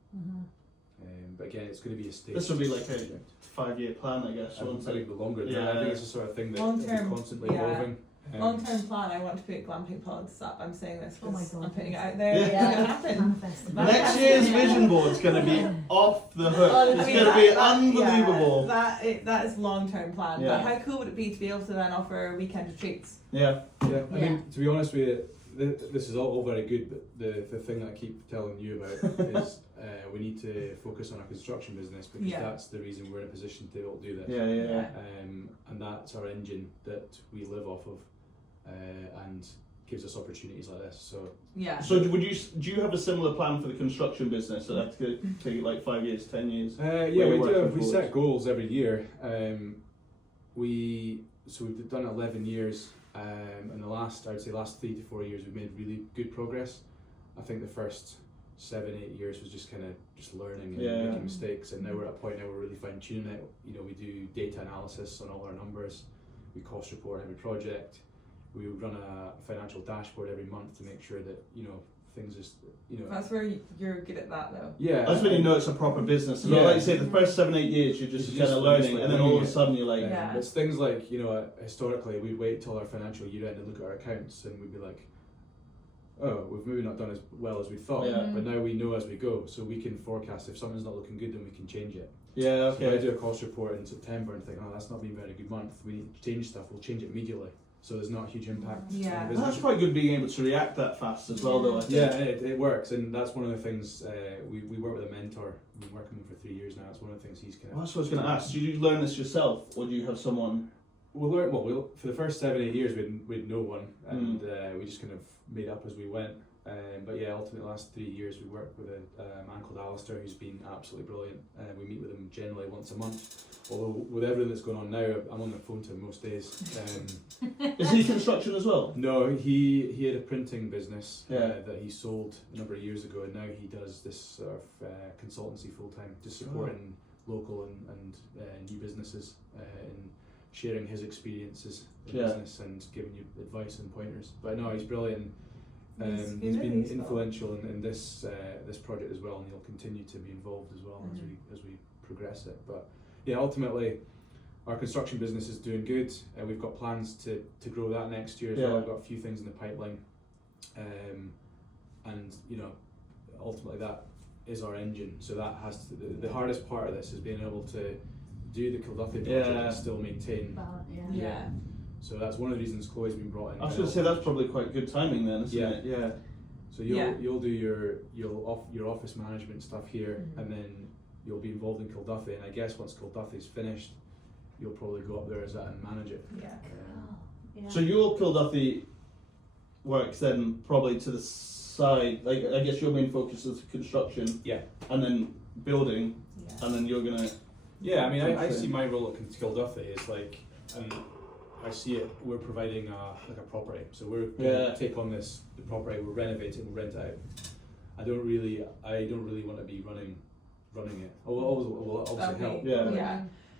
But again, it's going to be a stage. This will be like a project. 5-year plan, I guess. I Once think the longer. Yeah. I think it's the sort of thing that Long-term, is constantly yeah. evolving. Long-term plan, I want to put glamping pods up. I'm saying this Oh my because God, I'm putting it yes. out there. It's Yeah. going to happen. Manifesting. Next year's vision board's going to be off the hook. Honestly, It's going to be that- unbelievable. Yeah, that is long-term plan. Yeah. But how cool would it be to be able to then offer weekend retreats? Yeah. Yeah, I mean, to be honest with you, this is all very good, but the thing that I keep telling you about is we need to focus on our construction business, because that's the reason we're in a position to be able to do this. And that's our engine that we live off of, and gives us opportunities like this. So do you have a similar plan for the construction business? So that's going to take like 5 years, 10 years? We set goals every year. We've done 11 years. In the last 3 to 4 years, we've made really good progress. I think the first 7-8 years was just kind of learning and making mistakes, and now we're at a point now we're really fine tuning it. You know, we do data analysis on all our numbers, we cost report every project, we run a financial dashboard every month to make sure that, you know, things is, you know. That's where you're good at that though. Yeah, that's when you know it's a proper business. Like you say, the first 7-8 years you're just kind of learning, and then all of a sudden you're like, It's things like, you know, historically we'd wait till our financial year end and look at our accounts, and we'd be like, oh, we've maybe not done as well as we thought, but now we know as we go, so we can forecast if something's not looking good, then we can change it. So if I do a cost report in September and think, oh, that's not been a very good month, we need to change stuff, we'll change it immediately. So there's not a huge impact on the business. That's quite good, being able to react that fast as well, though. I think. It works, and that's one of the things. We work with a mentor. We've been working with him for 3 years now. It's one of the things he's kind of. Well, that's what I was going to ask. Do you learn this yourself, or do you have someone? Well, for the first 7-8 years, we'd no one, and we just kind of made up as we went. But ultimately, the last 3 years, we worked with a man called Alistair, who's been absolutely brilliant. We meet with him generally once a month. Although with everything that's going on now, I'm on the phone to him most days. Is he construction as well? No, he had a printing business that he sold a number of years ago, and now he does this sort of consultancy full time, just supporting local and new businesses in sharing his experiences in business and giving you advice and pointers. But no, he's brilliant. He's been influential in this project as well, and he'll continue to be involved as well as we progress it. But ultimately, our construction business is doing good, and we've got plans to grow that next year as well. We've got a few things in the pipeline, and you know, ultimately that is our engine. So that has to, the hardest part of this is being able to do the Kilduthie project and still maintain. So that's one of the reasons Chloe's been brought in. I was going to say that's probably quite good timing then, isn't it? Yeah. So you'll do your office management stuff here, and then you'll be involved in Kilduthie. And I guess once Kilduthie's finished, you'll probably go up there as that and manage it. So your Kilduthie works then probably to the side. Like I guess your main focus is construction. And then building, and then you're gonna. I mean, I see my role at Kilduthie is like, I see it. We're providing like a property, so we're going to take on the property. We're renovating, we'll rent it out. I don't really want to be running it. Will obviously help.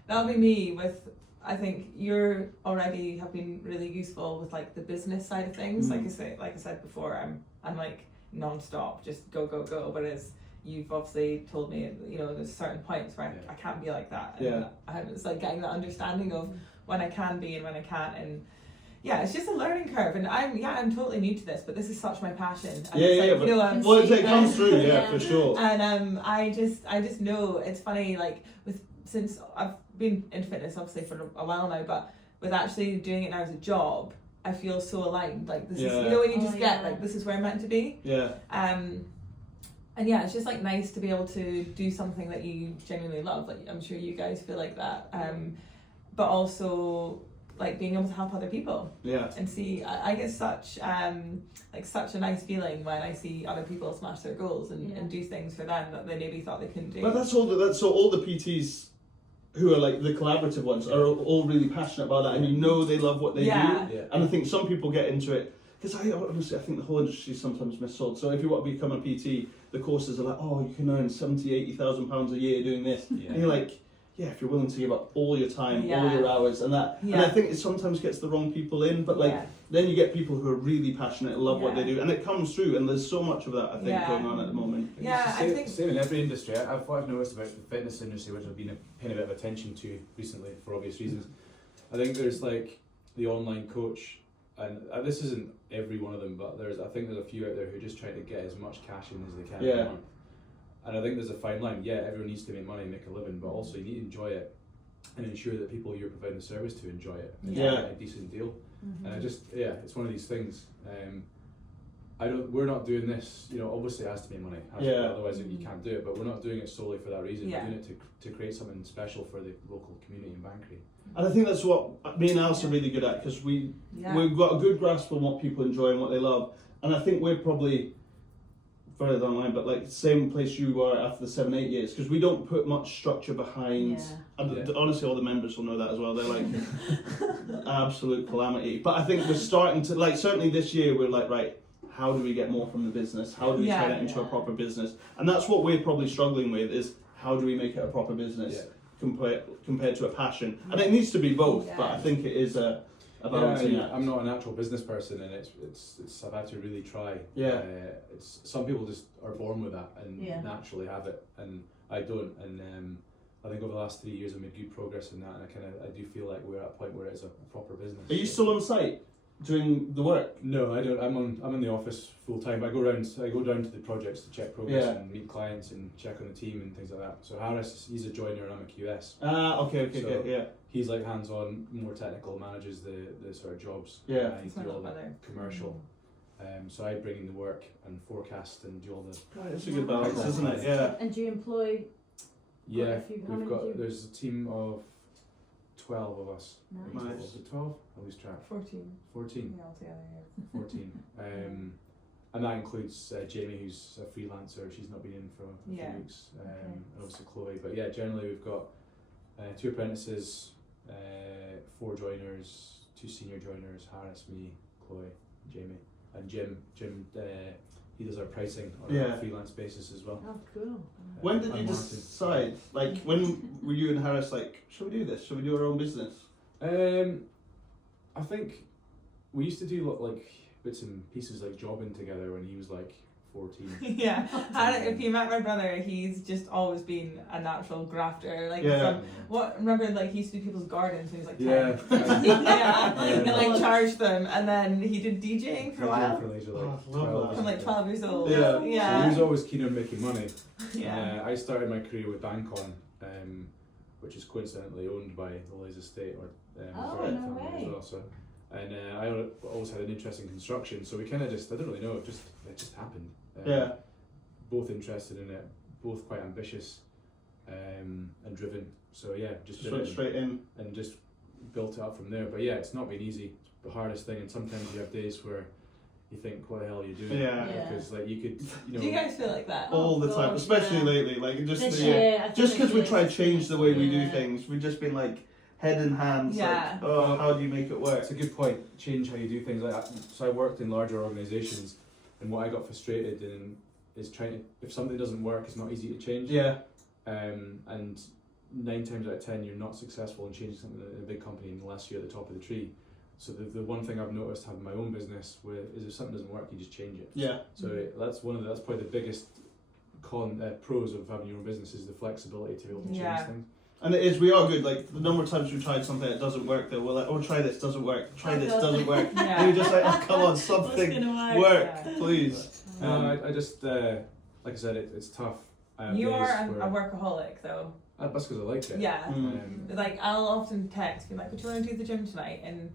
That'll be me with. I think you're already have been really useful with like the business side of things. Like I said before, I'm like non-stop, just go. Whereas you've obviously told me, you know, there's certain points where I can't be like that. And it's like getting that understanding of when I can be and when I can't, and it's just a learning curve. And I'm totally new to this, but this is such my passion. And it comes through, for sure. And I just know it's funny, like since I've been in fitness obviously for a while now, but with actually doing it now as a job, I feel so aligned. Like this is, you know, when you just get like this is where I'm meant to be. And it's just like nice to be able to do something that you genuinely love. Like I'm sure you guys feel like that. But also like being able to help other people. And see, I get such such a nice feeling when I see other people smash their goals and do things for them that they maybe thought they couldn't do. But all the PTs who are like the collaborative ones are all really passionate about that, and you know they love what they do. And I think some people get into it because I think the whole industry is sometimes missold. So if you want to become a PT, the courses are like, oh, you can earn £70,000-80,000 a year doing this. And you're like, if you're willing to give up all your time, all your hours, and that, and I think it sometimes gets the wrong people in. But then you get people who are really passionate and love what they do, and it comes through. And there's so much of that I think going on at the moment. I think same in every industry. What I've noticed about the fitness industry, which I've been paying a bit of attention to recently for obvious reasons. I think there's like the online coach, and this isn't every one of them, but I think there's a few out there who are just trying to get as much cash in as they can every month. And I think there's a fine line. Everyone needs to make money and make a living, but also you need to enjoy it and ensure that people you're providing the service to enjoy it and get a decent deal. And it's one of these things. we're not doing this, obviously it has to make money, otherwise you can't do it, but we're not doing it solely for that reason. Yeah. We're doing it to create something special for the local community in Bankery. And I think that's what me and Alice are really good at, because we've got a good grasp on what people enjoy and what they love. And I think we're probably further down the line, but like same place you were after the 7-8 years, because we don't put much structure behind. And honestly, all the members will know that as well. They're like absolute calamity. But I think we're starting to, like, certainly this year we're like, right, how do we get more from the business? How do we turn it into a proper business? And that's what we're probably struggling with, is how do we make it a proper business compared to a passion? And it needs to be both, but I think it is a balancing act. I'm not a natural business person, and it's I've had to really try. It's some people just are born with that and naturally have it, and I don't. And I think over the last 3 years I've made good progress in that, and I do feel like we're at a point where it's a proper business. Are you still on site doing the work? No, I don't. I'm in the office full time. I go down to the projects to check progress and meet clients and check on the team and things like that. So Harris, he's a joiner and I'm a QS. Okay. He's like hands-on, more technical, manages the sort of jobs. I do all the commercial. So I bring in the work and forecast and do all the. It's a good balance, isn't it? Yeah. And do you employ? Yeah, there's a team of 12 of us. Nice. Was it 12? I lose track. 14. 14. Yeah, altogether. 14. And that includes Jamie, who's a freelancer. She's not been in for a few weeks. And obviously Chloe. But yeah, generally we've got 2 apprentices, 4 joiners, 2 senior joiners, Harris, me, Chloe, Jamie. And Jim, he does our pricing on a freelance basis as well. Oh, cool. When did you decide? Like, when were you and Harris like, should we do this? Should we do our own business? I think we used to do like bits and pieces, like jobbing together when he was like 14. Yeah, and if you met my brother, he's just always been a natural grafter. Like, remember, like, he used to do people's gardens when he was like 10. And like charged them, and then he did DJing for a while. From like 12 years old. So he was always keen on making money. I started my career with Bancon, which is coincidentally owned by the Lays Estate family as well. So, and I always had an interest in construction, so we kind of just, I don't really know, it just happened. Both interested in it, both quite ambitious and driven. So just went straight in and just built it up from there. But it's not been easy. It's the hardest thing, and sometimes you have days where you think, what the hell are you doing? Because like you could, Do you guys feel like that? all the time, especially lately? Like just because we try to change the way we do things, we've just been like head in hands. Like, how do you make it work? It's a good point. Change how you do things. So I worked in larger organisations, and what I got frustrated in is trying to, if something doesn't work, it's not easy to change. And 9 times out of 10, you're not successful in changing something in a big company unless you're at the top of the tree. So the one thing I've noticed having my own business is if something doesn't work, you just change it. So that's probably the biggest pros of having your own business, is the flexibility to be able to change things. And it is, we are good. Like the number of times we tried something that doesn't work, though, we're like, oh, try this, doesn't work. Try this, doesn't work. And you're just like, oh, come on, something work, please. I just, like I said, it's tough. You are a workaholic, though. That's because I like it. Yeah. Like, I'll often text, be like, "Would you want to do the gym tonight?" And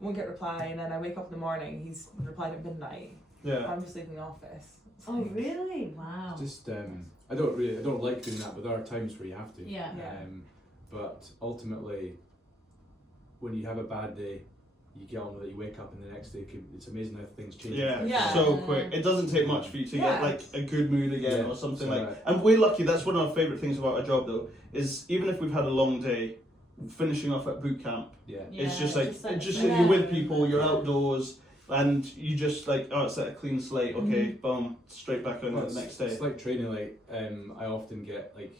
won't get reply, and then I wake up in the morning, he's replied at midnight. I'm just leaving the office. It's like, really? Wow. Just I don't like doing that, but there are times where you have to. But ultimately, when you have a bad day, you get on with it, you wake up, and the next day it's amazing how things change. So quick. It doesn't take much for you to get like a good mood again or something and we're lucky. That's one of our favourite things about our job, though, is even if we've had a long day, finishing off at boot camp, it's just like you're with people, you're outdoors, and you just like, it's like a clean slate. Okay, boom, straight back on the next day. It's like training. Like I often get like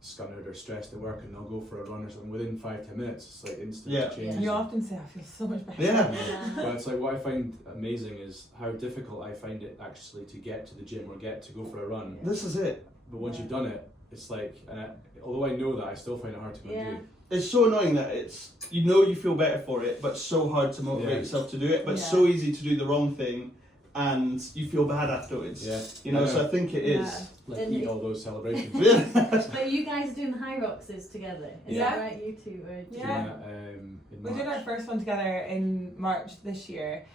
scunnered or stressed at work, and I'll go for a run or something. Within 5-10 minutes, it's like instant change. You often say, "I feel so much better." But it's like, what I find amazing is how difficult I find it actually to get to the gym or get to go for a run. This is it. But once you've done it, it's like, although I know that, I still find it hard to go and do. It's so annoying that it's, you feel better for it, but so hard to motivate yourself to do it, but so easy to do the wrong thing, and you feel bad afterwards. So I think it is. Like eat all those celebrations. But you guys are doing the High Roxes together, is that right? You two were. We did our first one together in March this year,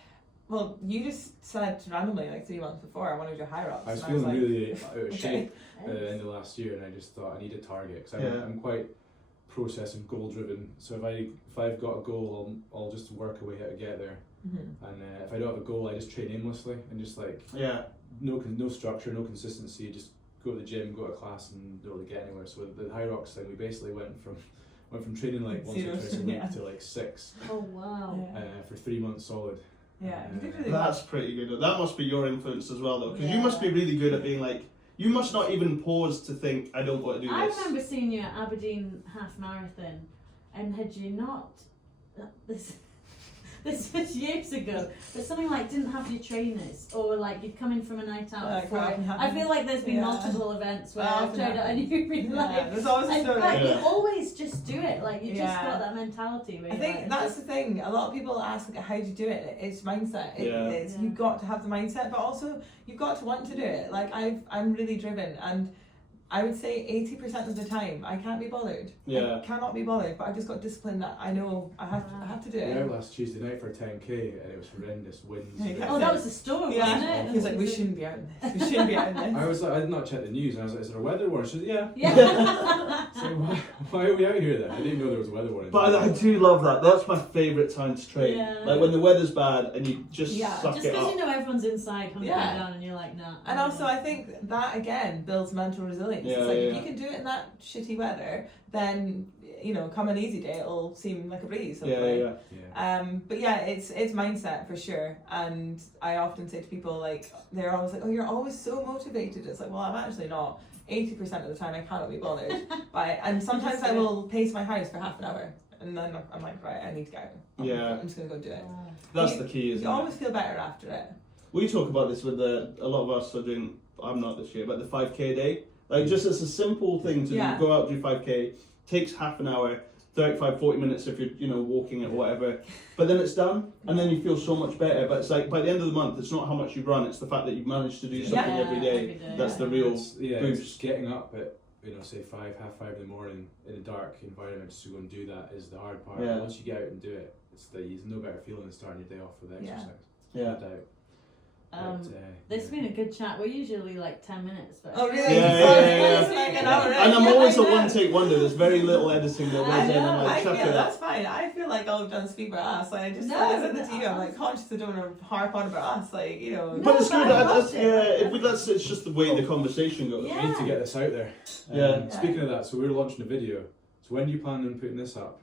Well, you just said randomly, like 3 months before, I want to do high rocks. I was and feeling like, really out of okay. shape at the end of last year, and I just thought I need a target because I'm quite process and goal driven. So if I've got a goal, I'll just work away how to get there. Mm-hmm. And if I don't have a goal, I just train aimlessly and just like no structure, no consistency. Just go to the gym, go to class, and don't really get anywhere. So with the high rocks thing, we basically went from training like once or twice a week to like 6. Oh wow. For 3 months solid. Yeah, you did really That's well. pretty good. That must be your influence as well, though, because you Yeah. must be really good at being like. You must not even pause to think, I don't want to do I this. remember seeing you at Aberdeen half marathon, and had you not this was years ago, but something like didn't have your trainers, or like you'd come in from a night out Like, before. often I happens. feel like there's been Yeah. multiple events where Often I've tried it and happens. you've been like, There's always a and, story. but Yeah. you always just do it. Like you just Yeah. got that mentality. Where I you're think like, that's the thing. A lot of people ask, like, how do you do it? It's mindset. It's Yeah. you've got to have the mindset, but also you've got to want to do it. Like I'm really driven, and I would say 80% of the time I can't be bothered. Yeah. I cannot be bothered, but I've just got discipline that I know I have to do We were it. out last Tuesday night for a 10k, and it was horrendous winds. Yeah. oh, that was the story, wasn't Yeah, it? he's like, we shouldn't be out in this. We shouldn't be out in this. I was like, I did not check the news, and I was like, is there a weather warning? She said, yeah. Yeah. So why are we out here then? I didn't know there was a weather warning. But I do love that. That's my favourite time to train. Yeah. Like when the weather's bad and you just Yeah, suck Just it because up. you know everyone's inside hunkering Yeah. down, and you're like, nah. And also, I think that again builds mental resilience. Yeah, It's like if yeah. you can do it in that shitty weather, then come an easy day, it'll seem like a breeze. Yeah, Hopefully. yeah. Yeah. But yeah, it's mindset for sure. And I often say to people, like, they're always like, "Oh, you're always so motivated." It's like, well, I'm actually not. 80% of the time, I cannot be bothered. And sometimes I will pace my house for half an hour, and then I'm like, right, I need to go. Yeah. I'm just gonna go do it. That's the key, isn't You it? always feel better after it. We talk about this with a lot of us are doing, I'm not this year, but the 5k a day. Like just as a simple thing to Yeah. do, go out, do 5k, takes half an hour, 35, 40 minutes if you're walking it or whatever. But then it's done, and then you feel so much better. But it's like, by the end of the month, it's not how much you run, it's the fact that you've managed to do something every day. That's the real It's boost. getting up at say 5:30 in the morning in a dark environment just to go and do that is the hard part. Yeah. Once you get out and do it, there's no better feeling than starting your day off with Yeah. exercise. Yeah. No doubt. This has been a good chat. We're usually like 10 minutes. But Oh, really? Yeah. It's like an hour in. And I'm always a I know. one-take wonder. There's very little editing that I goes in, and know, I I chuck feel it up. that's fine. I feel like all I've done is speak about us. Like, I just I said that to you. I'm like conscious I don't want to harp on about us. Like, But it's good. I loved That's it's just the way the conversation goes. Yeah. We need to get this out there. Yeah. Speaking of that, so we're launching a video. So when do you plan on putting this up?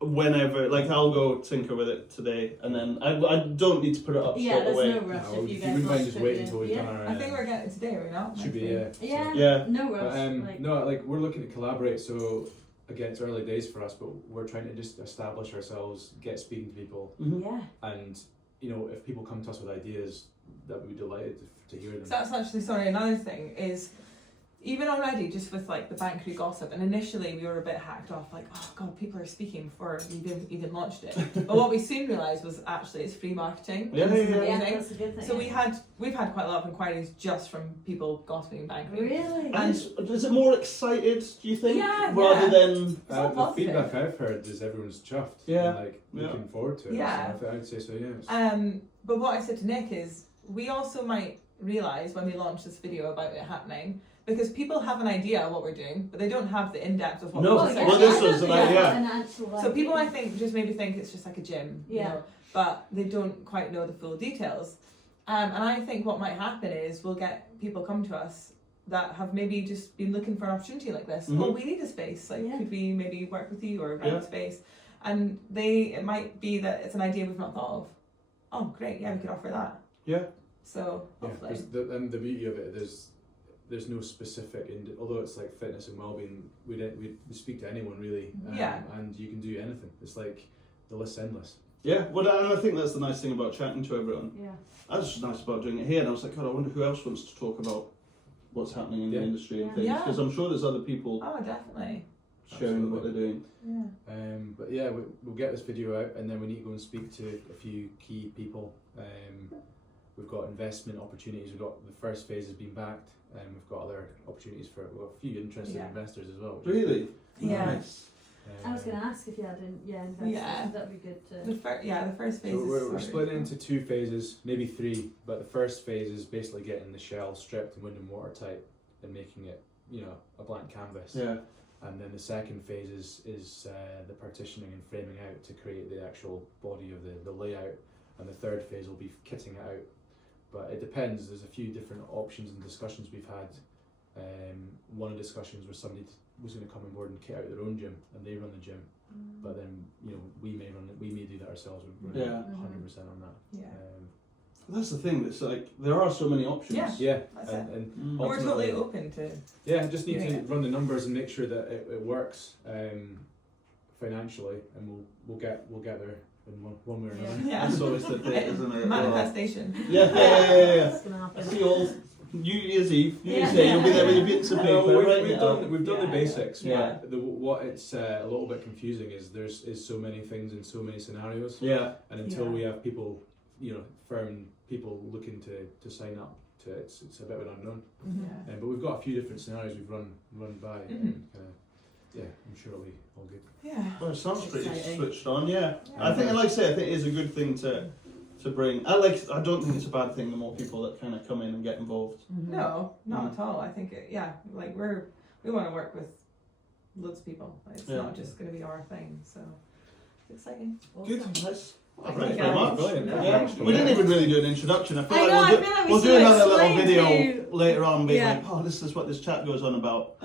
Whenever, like, I'll go tinker with it today, and then I don't need to put it up Yeah, straight there's away. no rush No, if you you guys wouldn't want mind just to waiting do until we've it. done our. I think we're getting it today, are we not? Should be, Yeah. Yeah. No rush. But, like, no, like we're looking to collaborate. So again, it's early days for us, but we're trying to just establish ourselves, get speaking to people, Mhm. yeah. and if people come to us with ideas, that we'd be delighted to hear them. So that's actually another thing is even already just with like the bank crew gossip, and initially we were a bit hacked off, like, oh god, people are speaking before we even launched it. But what we soon realised was actually it's free marketing. Yeah, This is yeah, Yeah, amazing. that's a good thing. So yeah. we've had quite a lot of inquiries just from people gossiping bank crew. Really? And is it more excited, do you think? Yeah, Rather yeah. than. It's all The positive. feedback I've heard is everyone's chuffed. Yeah. And, Yeah. looking forward to it. Yeah. So I'd say so. Yeah. But what I said to Nick is we also might realise when we launch this video about it happening, because people have an idea of what we're doing, but they don't have the in-depth of what No, we're well, this was an idea. An actual So people, I idea. think, just maybe think it's just like a gym, Yeah. but they don't quite know the full details. And I think what might happen is we'll get people come to us that have maybe just been looking for an opportunity like this. Mhm. Oh, we need a space. Like, Yeah. could we maybe work with you or rent Yeah. a space? And it might be that it's an idea we've not thought of. Oh, great! Yeah, we could offer that. Yeah. So Yeah. hopefully. And the beauty of it, there's no specific, although it's like fitness and well-being, we speak to anyone really, Yeah. and you can do anything. It's like the list's endless. Yeah, well, and I think that's the nice thing about chatting to everyone. Yeah. That's just nice about doing it here, and I was like, God, I wonder who else wants to talk about what's happening in the Yeah. industry and Yeah. things, Yeah. because I'm sure there's other people Oh, definitely. sharing what they're doing. Yeah. But yeah, we'll get this video out, and then we need to go and speak to a few key people. We've got investment opportunities. We've got the first phase has been backed, and we've got other opportunities for a few interested Yeah. investors as well. which is Really? Yeah. Nice. I was going to ask if you had investors. Yeah. That'd be good to. The first phase. So we're is split into 2 phases, maybe 3. But the first phase is basically getting the shell stripped and wind and watertight and making it, a blank canvas. Yeah. And then the second phase is the partitioning and framing out to create the actual body of the layout. And the third phase will be kitting it out. But it depends. There's a few different options and discussions we've had. One of the discussions was somebody was going to come on board and kit out their own gym, and they run the gym. But then we may do that ourselves. We're 100% on that. Yeah. That's the thing. It's like there are so many options. Yeah. That's it. And We're totally open to. Yeah, just need doing to it. run the numbers and make sure that it works financially, and we'll get there in one way or another. Yeah. That's always the thing, isn't it? Manifestation. Yeah. That's going to happen. That's the old New Year's Eve. New Year's Yeah. Day. You'll be there with your bits of paper. No, writing we've it up. done the Yeah. basics. Yeah. What it's a little bit confusing is there's so many things in so many scenarios. Yeah. And until Yeah. we have people, firm people looking to sign up to it, it's a bit of an unknown. Yeah. But we've got a few different scenarios we've run by. And, I'm sure it'll be all good. Yeah. Well, it sounds pretty Exciting. switched on. Yeah. Yeah. I think, like I say, I think it is a good thing to bring. I don't think it's a bad thing. The more people that kind of come in and get involved. No, not at all. I think we want to work with loads of people. It's Yeah. not just going to be our thing. So it's exciting. Good. Awesome. Nice. Thank Thanks you, very guys. much. Brilliant. Yeah. We didn't even really do an introduction. I feel like I we'll feel like we'll should do another little explain video to- later on, being Yeah. like, oh, this is what this chat goes on about.